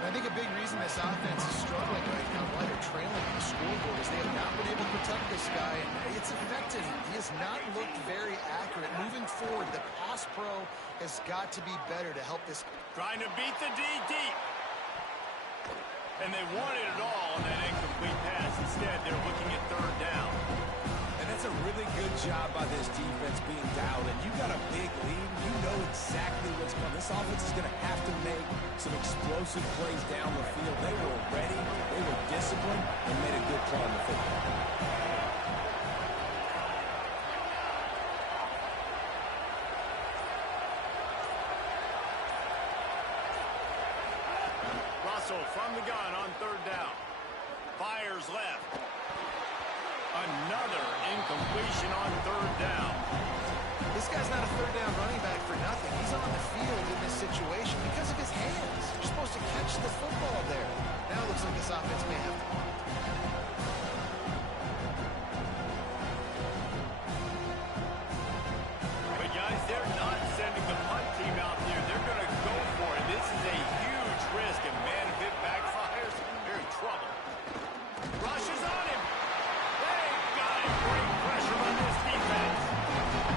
I think a big reason this offense is struggling right now, why they're trailing on the scoreboard, is they have not been able to protect this guy, and it's affected him. He has not looked very accurate. Moving forward, the pass pro has got to be better to help this. Trying to beat the D deep. And they wanted it all on that incomplete pass. Instead, they're looking at third down. And that's a really good job by this defense being dialed in. You got a big lead. You know exactly what's coming. This offense is going to have to make some explosive plays down the field. They were ready. They were disciplined and made a good play on the football. Russell from the gun on third down. Fires left. Another incompletion on third down. This guy's not a third down running back for nothing. He's on the field in this situation because of his hands. You're supposed to catch the football there. Now it looks like this offense may have to punt. But guys, they're not sending the punt team out there. They're going to go for it. This is a huge risk, and man, if it backfires, they're in trouble. Rush is on him. They've got it. Great pressure on this defense.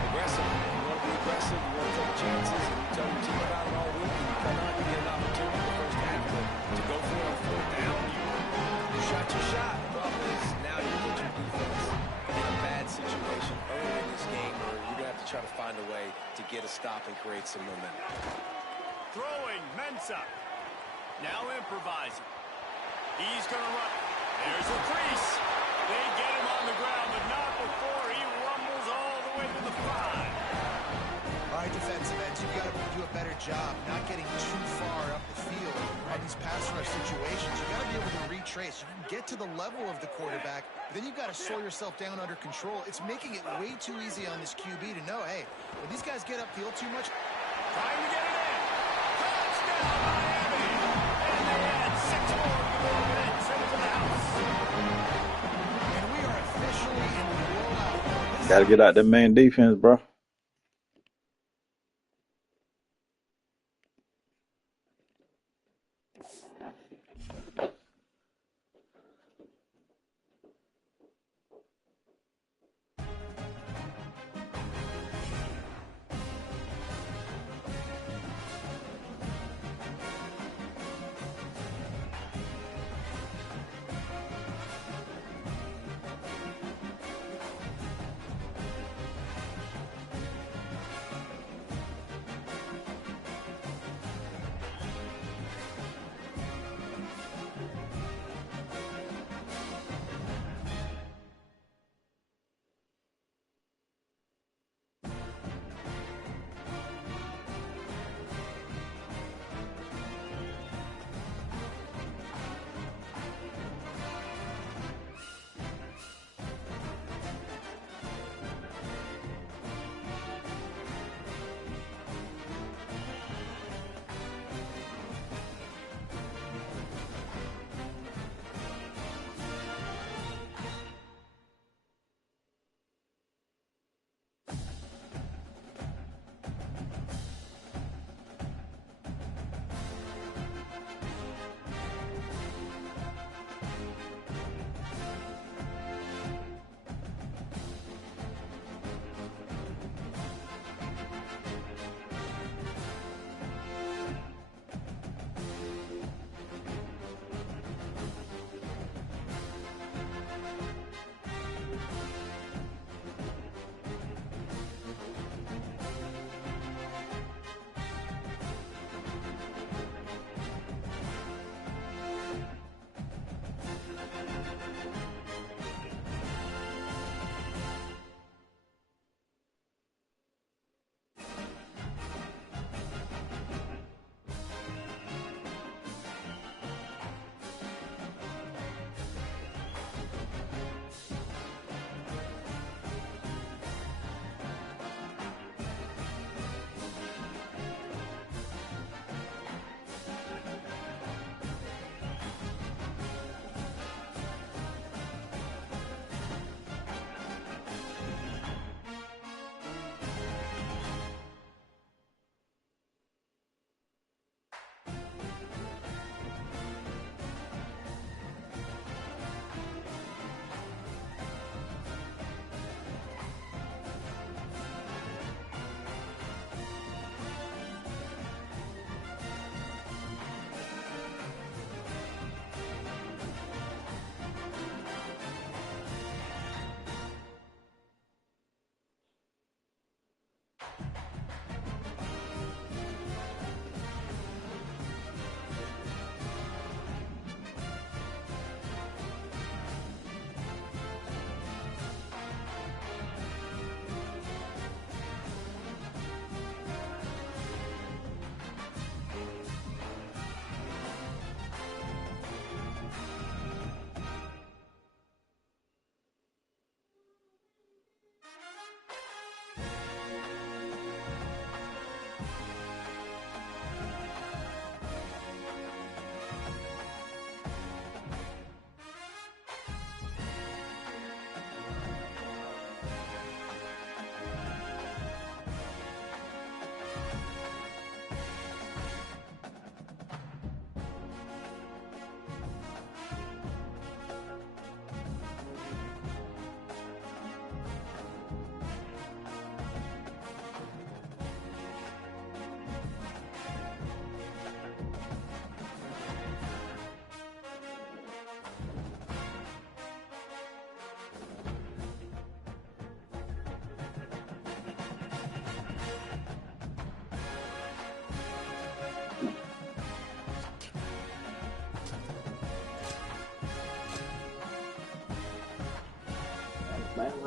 Aggressive. You want to be aggressive. You want to take chances. And you tell your team about it all week. And you come out and get an opportunity in the first half to go for it on fourth down. You shot your shot. top and create some momentum. Throwing, Ncaa. Now improvising. He's going to run. There's a crease. They get him on the ground, but not before he rumbles all the way to the 5. All right, defensive ends, you've got to do a better job not getting too far up the field on these pass rush situations. You've got to be able to retrace. You can get to the level of the quarterback, but then you've got to slow yourself down under control. It's making it way too easy on this QB to know, hey, when these guys get upfield too much. Trying to get it in. Touchdown, Miami. And they add 6 more minutes into the house. And we are officially in the rollout. Gotta get out the main defense, bro.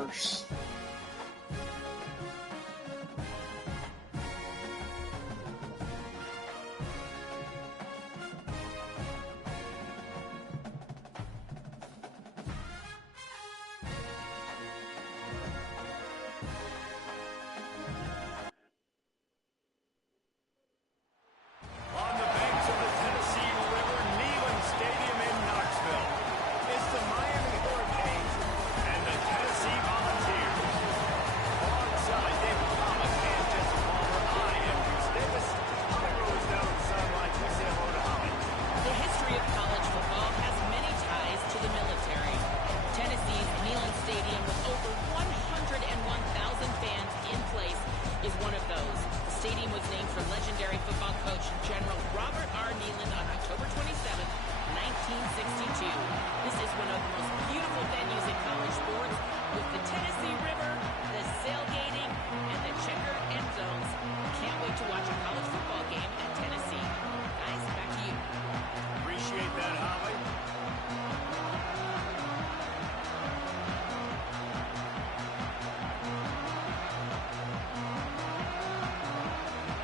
worse. On the banks of the Tennessee River, Neyland Stadium in Knoxville. It's the Miami Hurricanes and the Tennessee Volunteers. Alongside David Thomas and Jesse Palmer, I am Bruce Davis. Holly Rose down on the sideline. We say hello to Holly. The history of college football has many ties to the military. Tennessee's Neyland Stadium, with over 101,000 fans in place, is one of those. The stadium was named for legendary football coach General Robert R. Neyland on October 27, 1962. This is one of the most beautiful venues in college sports, with the Tennessee River, the sailgating, and the checkered end zones. Can't wait to watch a college football game at Tennessee. Guys, back to you. Appreciate that, Holly.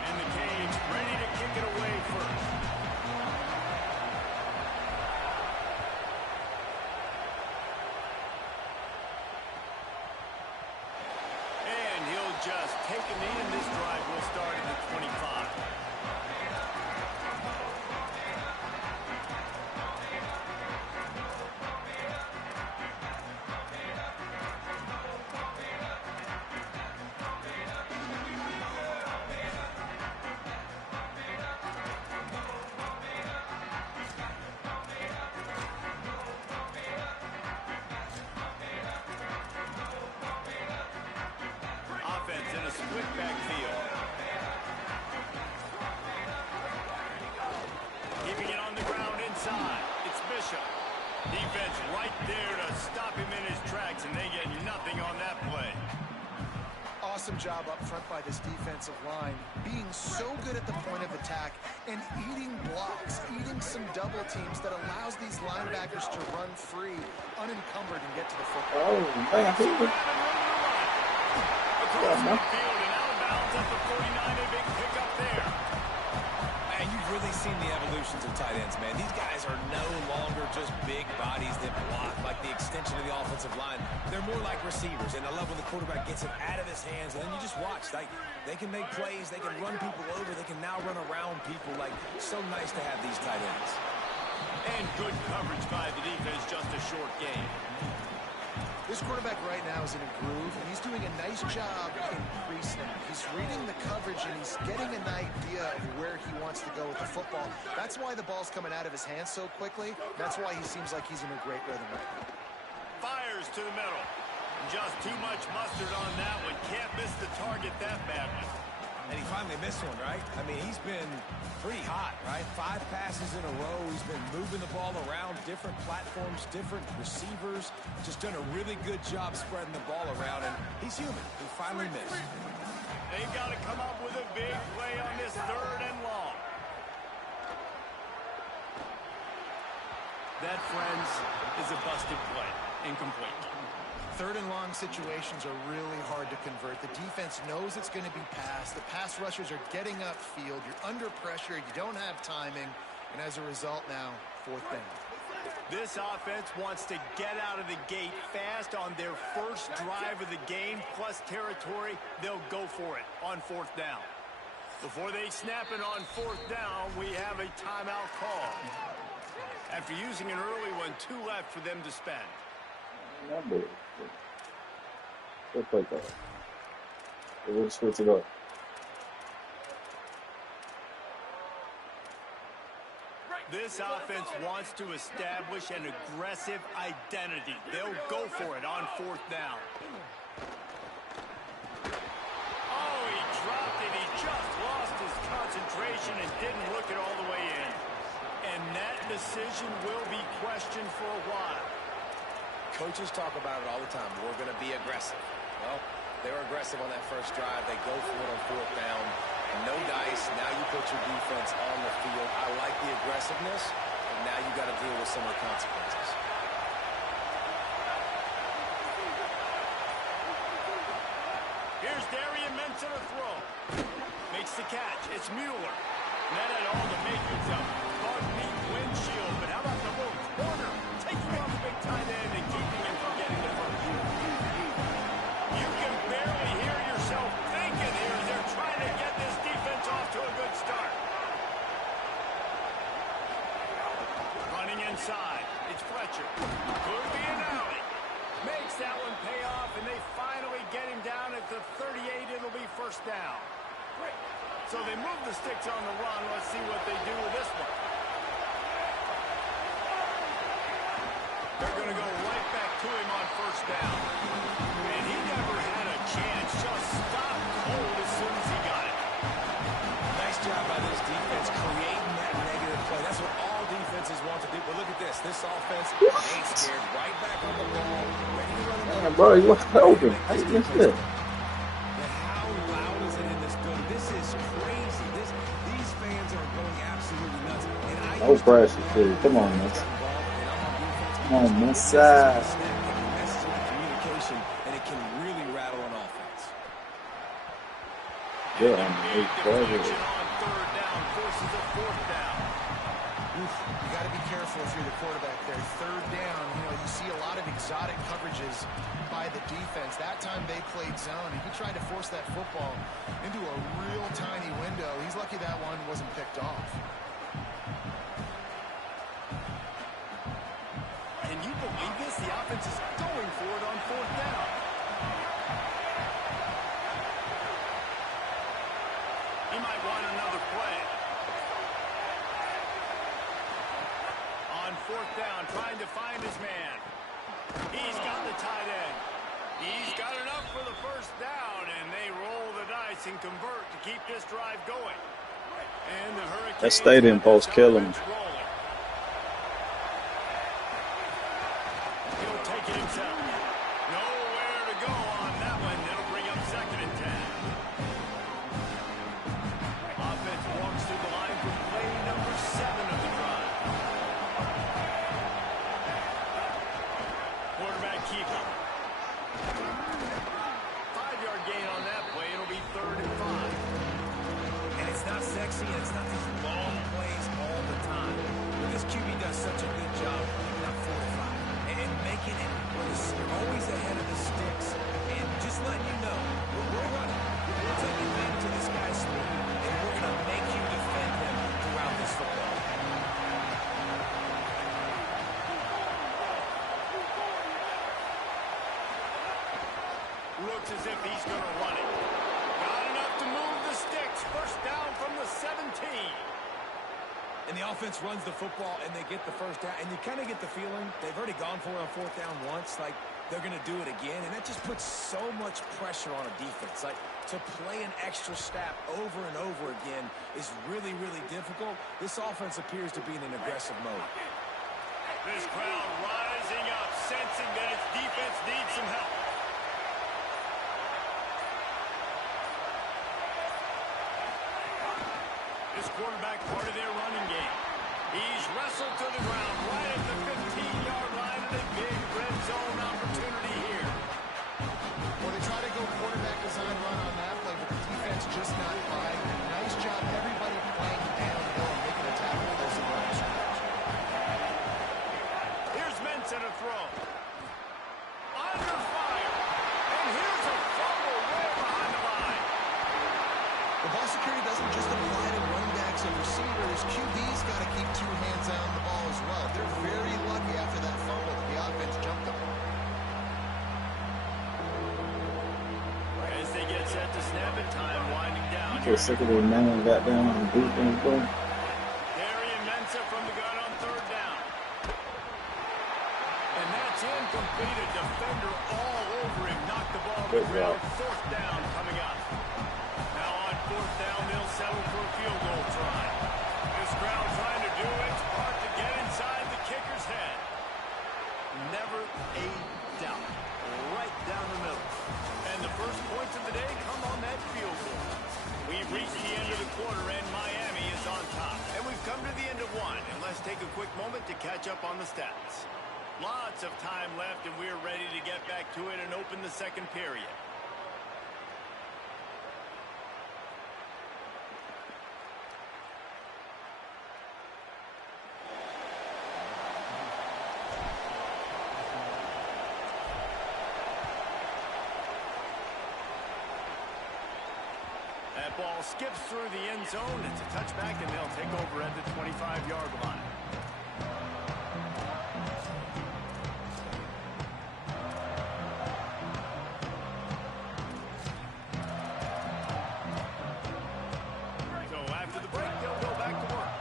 And the Canes ready to kick it away first. And he'll just take a knee, and this drive will start at the 25. Offense in a split backfield. Keeping it on the ground inside. It's Bishop. Defense right there to stop him in his tracks, and they get nothing on that play. Awesome job up front by this defensive line, being so good at the point of attack and eating blocks, eating some double teams that allows these linebackers to run free, unencumbered, and get to the football. Oh, man, who was Across the field and out of bounds at the 49, a big pickup there. Man, you've really seen the evolutions of tight ends, man. These guys are no longer just big bodies that block like the extension of the offensive line. They're more like receivers, and I love when the quarterback gets it out of his hands, and then you just watch. Like, they can make plays, they can run people over, they can now run around people. Like, so nice to have these tight ends. And good coverage by the defense, just a short game. This quarterback right now is in a groove, and he's doing a nice job increasing. He's reading the coverage, and he's getting an idea of where he wants to go with the football. That's why the ball's coming out of his hands so quickly. That's why he seems like he's in a great rhythm right now. Fires to the middle. Just too much mustard on that one. Can't miss the target that badly. And he finally missed one, right? I mean, he's been pretty hot, right? 5 passes in a row. He's been moving the ball around, different platforms, different receivers. Just done a really good job spreading the ball around, and he's human. He finally missed. They've got to come up with a big play on this 3rd and long. That, friends, is a busted play. Incomplete. 3rd and long situations are really hard to convert. The defense knows it's going to be passed. The pass rushers are getting upfield. You're under pressure. You don't have timing. And as a result now, 4th down. This offense wants to get out of the gate fast on their first drive of the game, plus territory. They'll go for it on 4th down. Before they snap it on 4th down, we have a timeout call. After using an early one, 2 left for them to spend. Good play call. We'll switch it up. This offense wants to establish an aggressive identity. They'll go for it on 4th down. Oh, he dropped it. He just lost his concentration and didn't look it all the way in. And that decision will be questioned for a while. Coaches talk about it all the time. We're going to be aggressive. Well, they were aggressive on that first drive. They go for it on 4th down. And no dice. Now you put your defense on the field. I like the aggressiveness, and now you got to deal with some of the consequences. Here's Darian Mensah to throw. Makes the catch. It's Mueller. And that had all the makings of bug meat windshield. But how about the little corner? Taking on the big tight end and keeping him from getting the first. You can barely hear yourself thinking here as they're trying to get this defense off to a good start. Running inside. It's Fletcher. Could be an alley. Makes that one pay off, and they finally get him down at the 38. It'll be first down. Great. So they move the sticks on the run. Let's see what they do with this one. They're going to go right back to him on first down. And he never had a chance. Just stopped cold as soon as he got it. Nice job by this defense creating that negative play. That's what all defenses want to do. But look at this. This offense ain't scared. Right back on the ball. Ready to run the ball. Bro, you wide open. How you get this? But how loud is it in this building? This is crazy. These fans are going absolutely nuts. And No pressure, dude. Come on, man. Come on, Ncaa. Communication, and it can really rattle an offense. Yeah, I'm Big deflection on third down forces a fourth down. You got to be careful if you're the quarterback there. Third down, you see a lot of exotic coverages by the defense. That time they played zone, and he tried to force that football into a real tiny window. He's lucky that one wasn't picked off. Can you believe this? The offense is going for it on fourth down. He might want another play. On fourth down, trying to find his man. He's got the tight end. He's got enough for the first down, and they roll the dice and convert to keep this drive going. And the Hurricanes that stadium post kill him. He'll take it himself. Nowhere to go on that one. It'll bring up 2nd and 10. Offense walks through the line for play number 7 of the drive. Quarterback keeper. 5-yard gain on that play. It'll be 3rd and 5. And it's not sexy, and it's not these long plays all the time. But this QB does such a good job keeping up 4 or 5 and making it where you're always ahead of the sticks. And just letting you know, we're running. We'll take advantage of this guy's speed, and we're going to make you defend him throughout this football. Looks as if he's going to run it. Got enough to move the sticks. First down from the 17. And the offense runs the football, and they get the first down. And you kind of get the feeling they've already gone for it on fourth down once. Like, they're going to do it again. And that just puts so much pressure on a defense. Like, to play an extra snap over and over again is really, really difficult. This offense appears to be in an aggressive mode. This crowd rising up, sensing that its defense needs some help. This quarterback part of their running game. He's wrestled to the ground right at the 15-yard line, and a big red zone opportunity here. Well, they try to go quarterback design run on that play, but the defense just not buying it. Nice job, everybody playing downhill and making a tackle close to the line of scrimmage. Here's Mensah to throw. Under fire. And here's a fumble way behind the line. The ball security doesn't just apply to running backs and receivers. QB's got to keep 2 hands on the ball as well. They're very lucky after that fumble that the offense jumped them. As they get set to snap it, time winding down. I'm just sick of these man got down on the defense, bro. Darian Mensah from the gun on third down. And that's incomplete. A defender all over him. Knocked the ball to the ground. Fourth down coming up. Now on fourth down, they'll settle for a field goal try. This crowd trying to do its part to get inside the kicker's head. Never a doubt. Right down the middle. And the first points of the day come on that field goal. We've reached the end of the quarter, and Miami is on top. And we've come to the end of one. And let's take a quick moment to catch up on the stats. Lots of time left, and we're ready to get back to it and open the second period. football skips through the end zone. It's a touchback, and they'll take over at the 25-yard line. So after the break, they'll go back to work.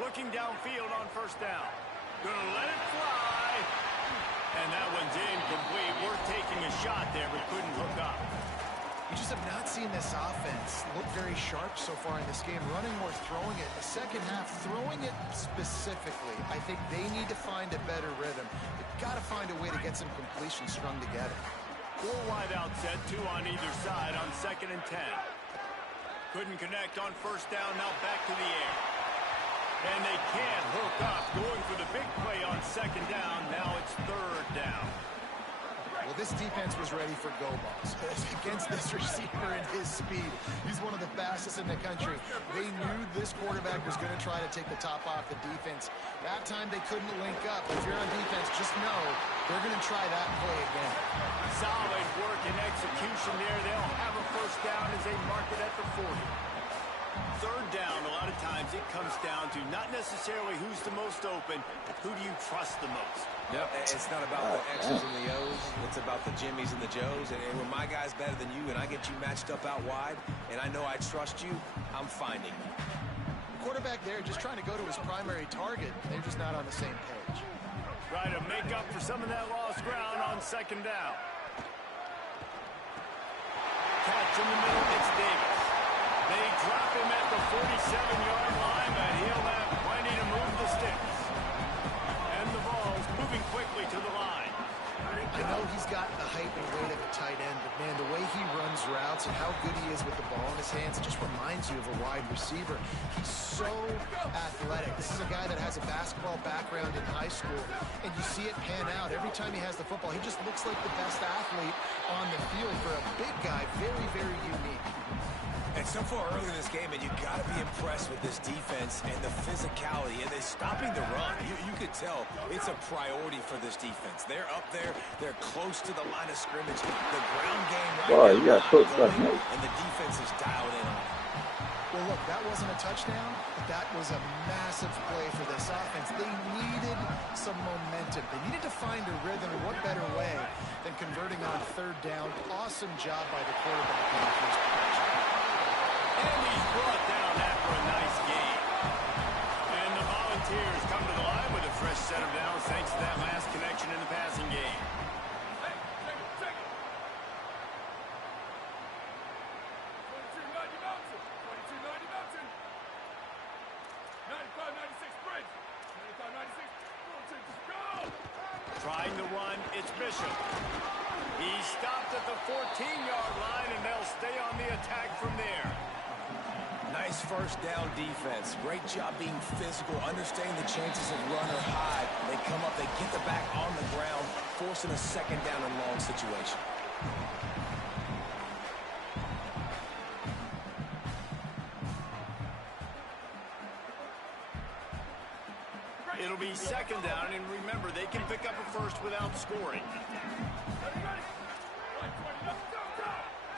Looking downfield on first down. Gonna let it fly. And that one's incomplete. Worth taking a shot there, but couldn't hook up. You just have not seen this offense look very sharp so far in this game, running or throwing it. The second half, throwing it specifically, I think they need to find a better rhythm. They've got to find a way to get some completions strung together. 4 wide out set, 2 on either side on 2nd and 10. Couldn't connect on first down, now back to the air. And they can't hook up, going for the big play on 2nd down. Now it's 3rd down. Well, this defense was ready for go balls against this receiver and his speed. He's one of the fastest in the country. They knew this quarterback was going to try to take the top off the defense. That time they couldn't link up. If you're on defense, just know they're going to try that play again. Solid work and execution there. They'll have a first down as they mark it at the 40. 3rd down, a lot of times it comes down to not necessarily who's the most open, who do you trust the most? Yep, it's not about the X's and the O's. It's about the Jimmies and the Joes. And when my guy's better than you and I get you matched up out wide and I know I trust you, I'm finding you. The quarterback there just trying to go to his primary target. They're just not on the same page. Try to make up for some of that lost ground on 2nd down. Catch in the middle, it's Davis. They drop him at the 47-yard line, but he'll have plenty to move the sticks. And the ball's moving quickly to the line. I know he's got the height and weight of a tight end, but man, the way he runs routes and how good he is with the ball in his hands, it just reminds you of a wide receiver. He's so athletic. This is a guy that has a basketball background in high school, and you see it pan out. Every time he has the football, he just looks like the best athlete on the field for a big guy. Very, very unique. And so far early in this game, and you got to be impressed with this defense and the physicality, and they're stopping the run. You could tell it's a priority for this defense. They're up there. They're close to the line of scrimmage. The ground game right now, You got cooked like me. and the defense is dialed in on it. Well, look, that wasn't a touchdown, but that was a massive play for this offense. They needed some momentum. They needed to find a rhythm, and what better way than converting on 3rd down. Awesome job by the quarterback in the first possession. And he's brought down after a nice game. And the Volunteers come to the line with a fresh set of downs thanks to that last connection in the passing game. Trying to run, it's Bishop. He stopped at the 14-yard line, and they'll stay on the attack from there. Nice first down defense. Great job being physical, understanding the chances of run or hide. They come up, they get the back on the ground, forcing a 2nd down and long situation. It'll be 2nd down, and remember, they can pick up a first without scoring.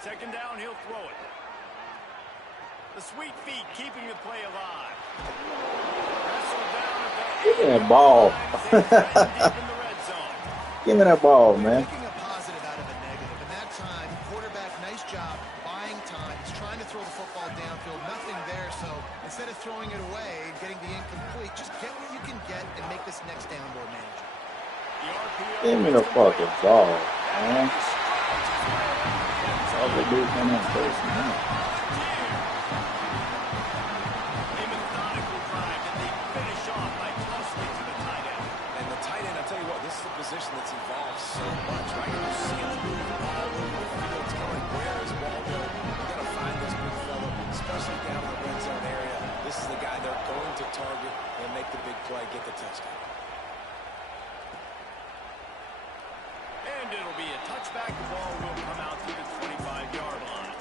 2nd down, he'll throw it. The sweet feet keeping the play alive. Wrestled down at the Give me that ball. deep in the red zone. Give me that ball, man. Making a positive out of a negative. And that time, quarterback, nice job, buying time. He's trying to throw the football downfield. Nothing there, so instead of throwing it away and getting the incomplete, just get what you can get and make this next down more manageable. Give me the fucking ball, man. All the dudes come in first, man. A methodical drive that they finish off by tossing it to the tight end. And the tight end, I'll tell you what, this is a position that's evolved so much, right? You see him move all over the field. It's kind of like, where is ball going? You got to find this big fella, especially down in the red zone area. This is the guy they're going to target and make the big play, get the touchdown. And it'll be a touchback. The ball will come out to the 25-yard line.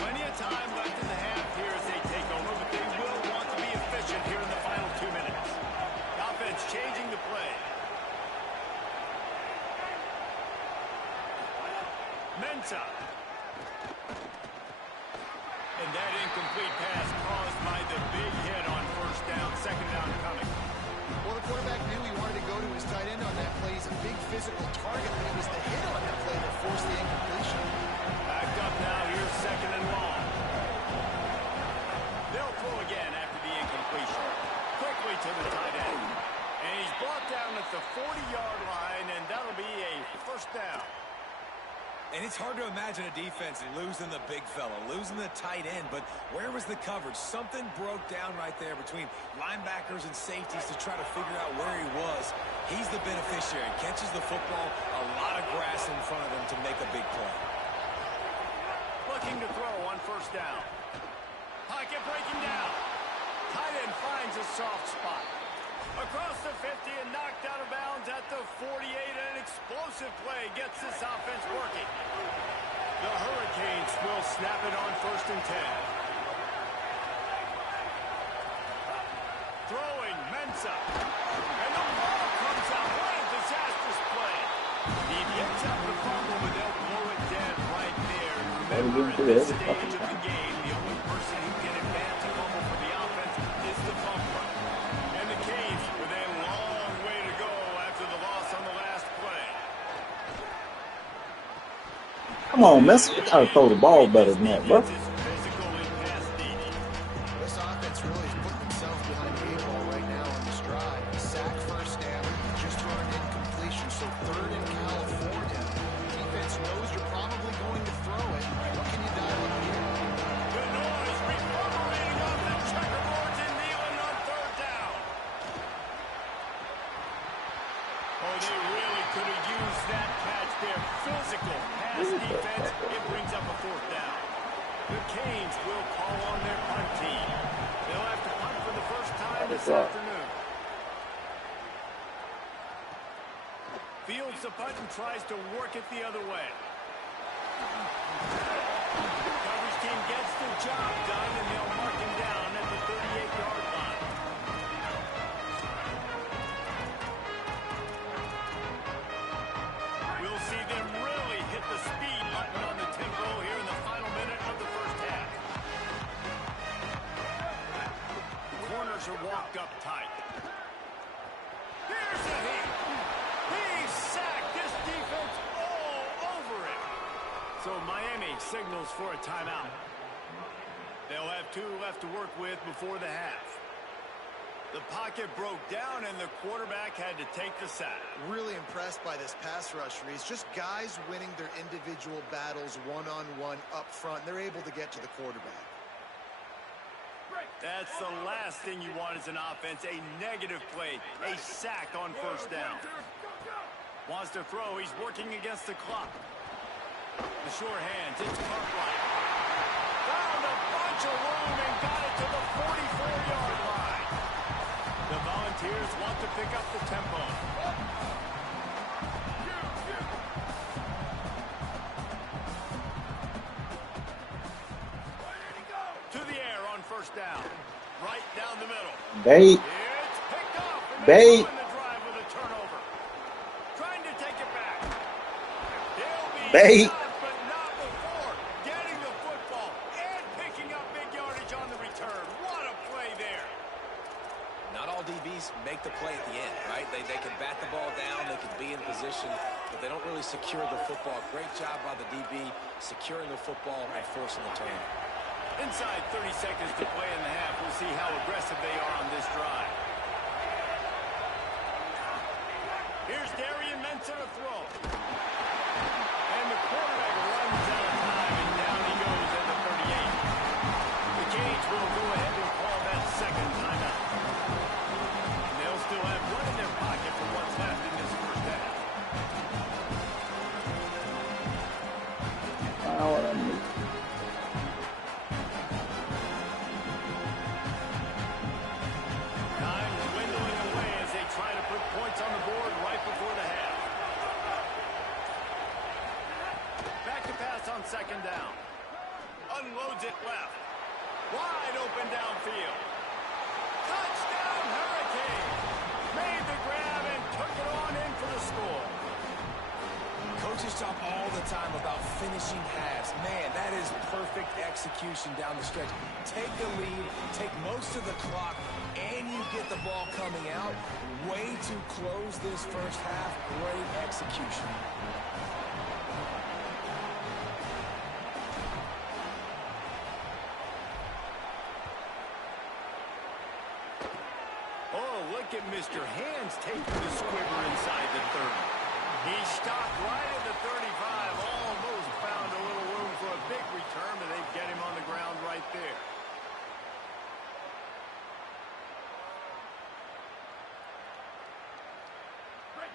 Plenty of time left in the half here as they take over, but they will want to be Ncaa. And that incomplete pass caused by the big hit on first down. Second down coming. Well, the quarterback knew he wanted to go to his tight end on that play. He's a big physical target, but it was the hit on that play that forced the incompletion. Backed up now. Here's second and long. They'll throw again after the incompletion. Quickly to the tight end. And he's brought down at the 40-yard line, and that'll be a first down. And it's hard to imagine a defense losing the big fella, losing the tight end, but where was the coverage? Something broke down right there between linebackers and safeties to try to figure out where he was. He's the beneficiary. Catches the football, a lot of grass in front of him to make a big play. Looking to throw on first down. Pocket breaking down. Tight end finds a soft spot. Across the 50 and knocked out of bounds at the 48. An explosive play gets this offense working. The Hurricanes will snap it on first and 10. Throwing Ncaa. And the ball comes out. What a disastrous play. He picks up the fumble, but they'll blow it dead right there. Remember, at this stage of the game, the only person who can advance a fumble for the offense is the fumbler. And the Canes with a long way to go after the loss on the last play. Come on, man. You gotta throw the ball better than that, bro. This offense really is putting themselves behind the eight ball right now on this drive. Sack first down, just thrown incompletion, so third in California. Defense knows you're probably going to throw it. What can you dial up here? The noise reverberating off the checkerboards and kneeling on third down. Oh, they really could have used that catch there. Physical pass defense. It brings up a fourth down. The Canes will call on their punt team. They'll have to punt for the first time this afternoon. Fields the punt and tries to work it the other way. Coverage team gets the job done, and they'll mark him down at the 38-yard line. We'll see them really hit the speed button on the tempo here in the final minute of the first half. Corners are walked up tight. Here's a hit. He's sacked. This defense all over him. So Miami signals for a timeout. They'll have 2 left to work with before the half. The pocket broke down, and the quarterback had to take the sack. Really impressed by this pass rush, Reese. Just guys winning their individual battles one-on-one up front. They're able to get to the quarterback. That's the last thing you want as an offense, a negative play, a sack on first down. Wants to throw, he's working against the clock. The short hands, it's Cartwright. Found a bunch of room and got it to the 44-yard line. The Volunteers want to pick up the tempo. To the air on first down. Right down the middle. Bait. It's picked up. And Bait. they win the drive with a turnover. Trying to take it back. They'll be Bait. stopped, but not before getting the football and picking up big yardage on the return. What a play there. Not all DBs make the play at the end, right? They can bat the ball down, they can be in position, but they don't really secure the football. Great job by the DB securing the football and forcing the turnover. Inside 30 seconds to play in the half. We'll see how aggressive they are on this drive. Here's Darian Ncaa to throw. And the quarterback runs out of time, and down he goes at the 38. The Canes will go ahead and call that second timeout. And they'll still have one in their pocket for what's left in this first half. Time dwindling away as they try to put points on the board right before the half. Back to pass on second down. Unloads it left. Wide open downfield. Touchdown Hurricane. Made the grab and took it on in for the score. Coach Coaches talk all the time about finishing halves. Man, that is perfect execution down the stretch. Take the lead, take most of the clock, and you get the ball coming out. Way to close this first half. Great execution. Oh, look at Mr. Hands taking the squibber inside the 30. He stopped right at the 35, almost found a little room for a big return, but they get him on the ground right there.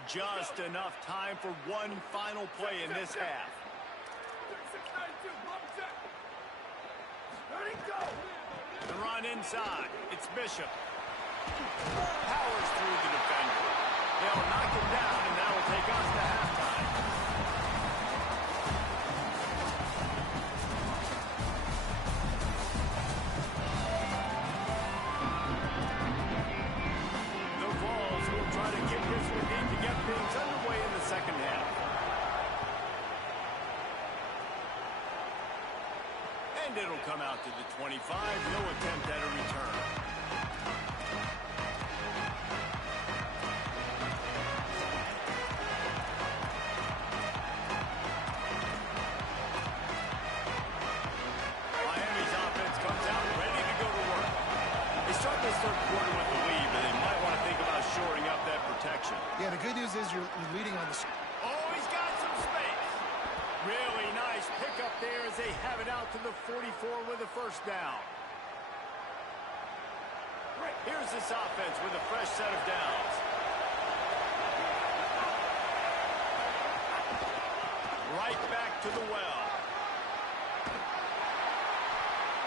Just enough time for one final play in this half. The run inside. It's Bishop. Powers through the defender. They'll knock him down, and that will take us to halftime. The Vols will try to get this one in to get things underway in the second half. And it'll come out to the 25. No attempt at a return. Yeah, the good news is you're leading on the... Oh, he's got some space. Really nice pickup there as they have it out to the 44 with a first down. Here's this offense with a fresh set of downs. Right back to the well.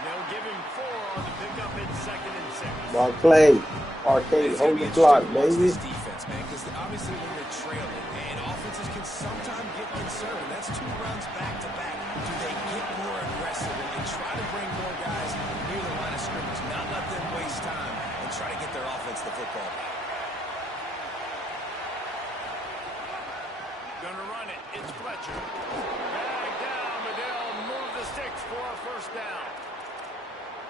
They'll give him 4 on the pickup in 2nd and 6. Barclay, hold the clock, baby. Defense, man, because obviously when you're trailing, and offenses can sometimes get concerned. That's 2 runs back to back. Do they get more aggressive and try to bring more guys near the line of scrimmage, not let them waste time, and try to get their offense the football back? Gonna run it. It's Fletcher. Bag down, but they'll move the sticks for a first down.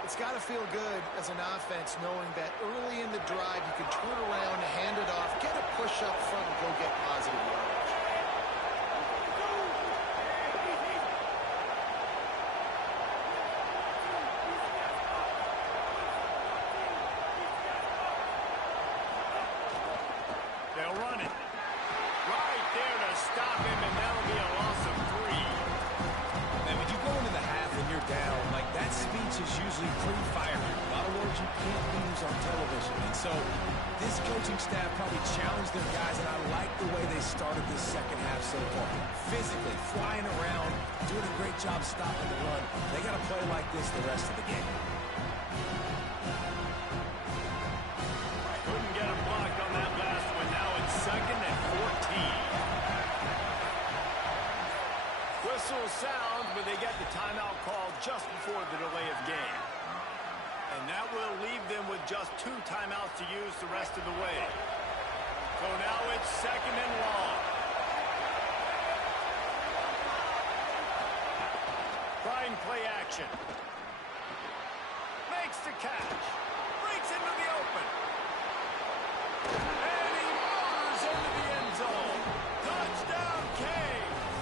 It's got to feel good as an offense knowing that early in the drive you can turn around, hand it off, get a push up front, and go get positive yardage. They'll run it. Right there to stop him, and that'll be a loss of 3. And when you go into the half and you're down, like that speech is usually pretty fiery. A lot of words you can't use on television. And so this coaching staff probably challenged their guys, and I like the way they started this second half so far. Physically, flying around, doing a great job stopping the run. They got to play like this the rest of the game. Couldn't get a block on that last one. Now it's 2nd and 14. Whistle sounds, but they get the timeout call just before the delay of game. And that will leave them with just 2 timeouts to use the rest of the way. So now it's 2nd and long. Trying play action. Makes the catch. Breaks into the open. And he motors into the end zone. Touchdown, Canes.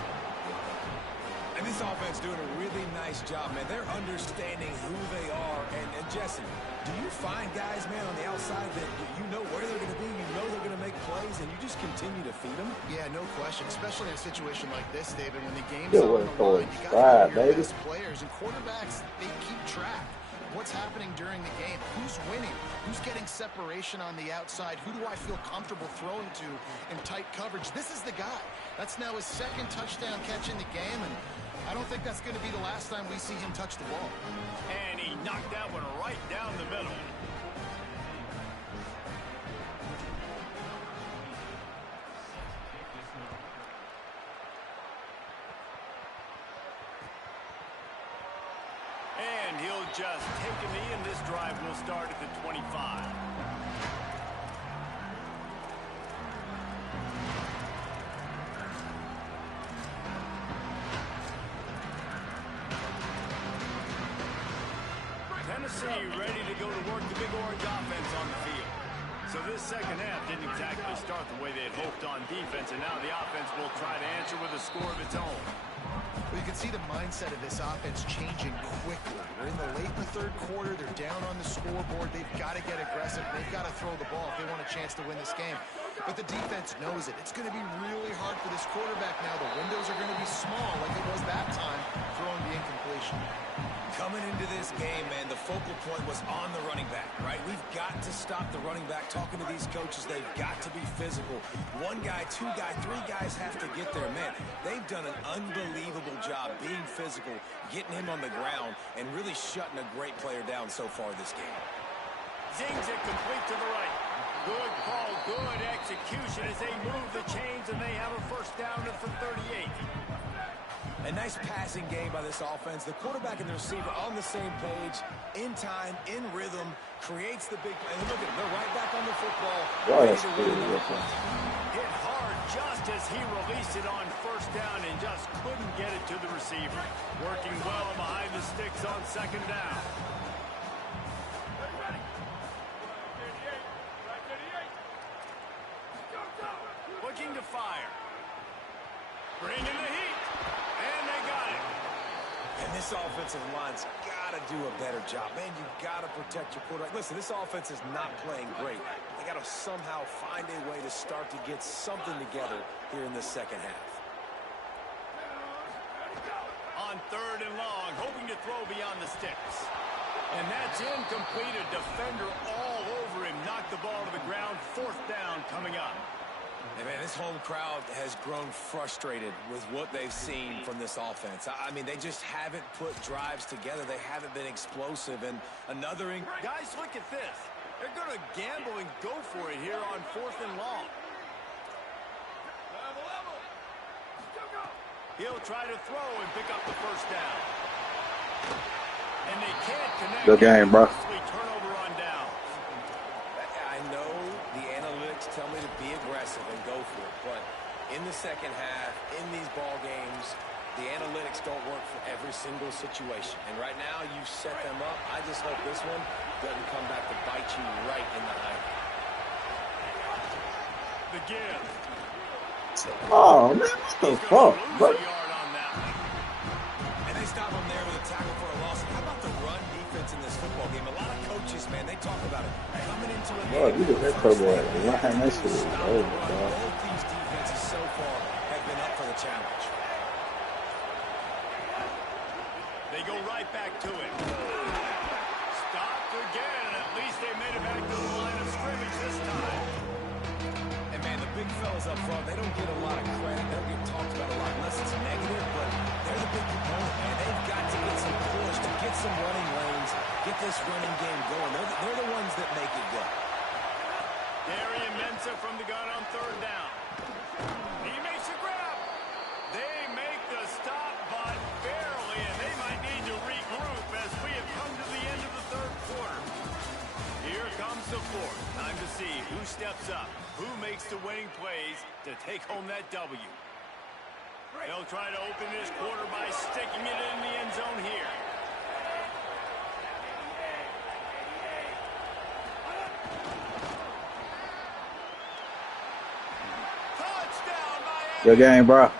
And this offense doing a really nice job, man. They're understanding who they are. And Jesse, do you find guys, man, on the outside that you know where they're going to be, you know they're going to make plays, and you just continue to feed them? Yeah, no question, especially in a situation like this, David, when the game's Good on one, the line. You got to know your best players, and quarterbacks, they keep track of what's happening during the game. Who's winning? Who's getting separation on the outside? Who do I feel comfortable throwing to in tight coverage? This is the guy. That's now his 2nd touchdown catch in the game, and I don't think that's going to be the last time we see him touch the ball. And he knocked that one right down the middle. And he'll just take a knee, and this drive will start at the 25. Tennessee ready to go to work the big orange offense on the field. So this second half didn't exactly start the way they had hoped on defense, and now the offense will try to answer with a score of its own. Well, you can see the mindset of this offense changing quickly. We're in the late in the third quarter. They're down on the scoreboard. They've got to get aggressive. They've got to throw the ball if they want a chance to win this game. But the defense knows it. It's going to be really hard for this quarterback now. The windows are going to be small like it was that time, throwing the incompletion. Coming into this game, man, the focal point was on the running back, right? We've got to stop the running back. Talking to these coaches, they've got to be physical. One guy, two guy, three guys have to get there. Man, they've done an unbelievable job being physical, getting him on the ground, and really shutting a great player down so far this game. Zings it complete to the right. Good call, good execution as they move the chains, and they have a first down at the 38. A nice passing game by this offense. The quarterback and the receiver on the same page, in time, in rhythm, creates the big play. And look at them, they're right back on the football. Oh, that's good. Hit hard just as he released it on first down and just couldn't get it to the receiver. Working well behind the sticks on second down. Looking to fire. Bring in the heat. And they got it. And this offensive line's got to do a better job. Man, you got to protect your quarterback. Listen, this offense is not playing great. They got to somehow find a way to start to get something together here in this second half. On third and long, hoping to throw beyond the sticks. And that's incomplete. A defender all over him. Knocked the ball to the ground. Fourth down coming up. And man, this home crowd has grown frustrated with what they've seen from this offense. I mean, they just haven't put drives together. They haven't been explosive. And another... Guys, look at this. They're going to gamble and go for it here on fourth and long. He'll try to throw and pick up the first down. And they can't connect. Good game, bro. Turnover on down. I know the analytics tell me to be aggressive and go for it, but in the second half, in these ball games, the analytics don't work for every single situation. And right now, you set them up. I just hope this one doesn't come back to bite you right in the eye. The give. Oh, man, what the fuck? Bro? And they stop him there with a tackle for a loss. How about the run defense in this football game? A lot of coaches, man, they talk about it. Coming into a Bro, game, you did that turbo at me. What happened next to it? Oh, my God. both these defenses so far have been up for the challenge. They go right back to it. Stopped again. At least they made it back to the line of scrimmage this time. And man, the big fellas up front, they don't get a lot of credit. They don't get talked about a lot unless it's negative, but they're the big component, man. They've got to get some push, to get some running lanes, get this running game going. They're the ones that make it go. Ncaa from the gun on third down. He makes a grab. They make the stop, but barely, and they might need to regroup as we have come to the end of the third quarter. Here comes the fourth. Time to see who steps up, who makes the winning plays to take home that W. They'll try to open this quarter by sticking it in the end zone here. Touchdown by Good game, bro.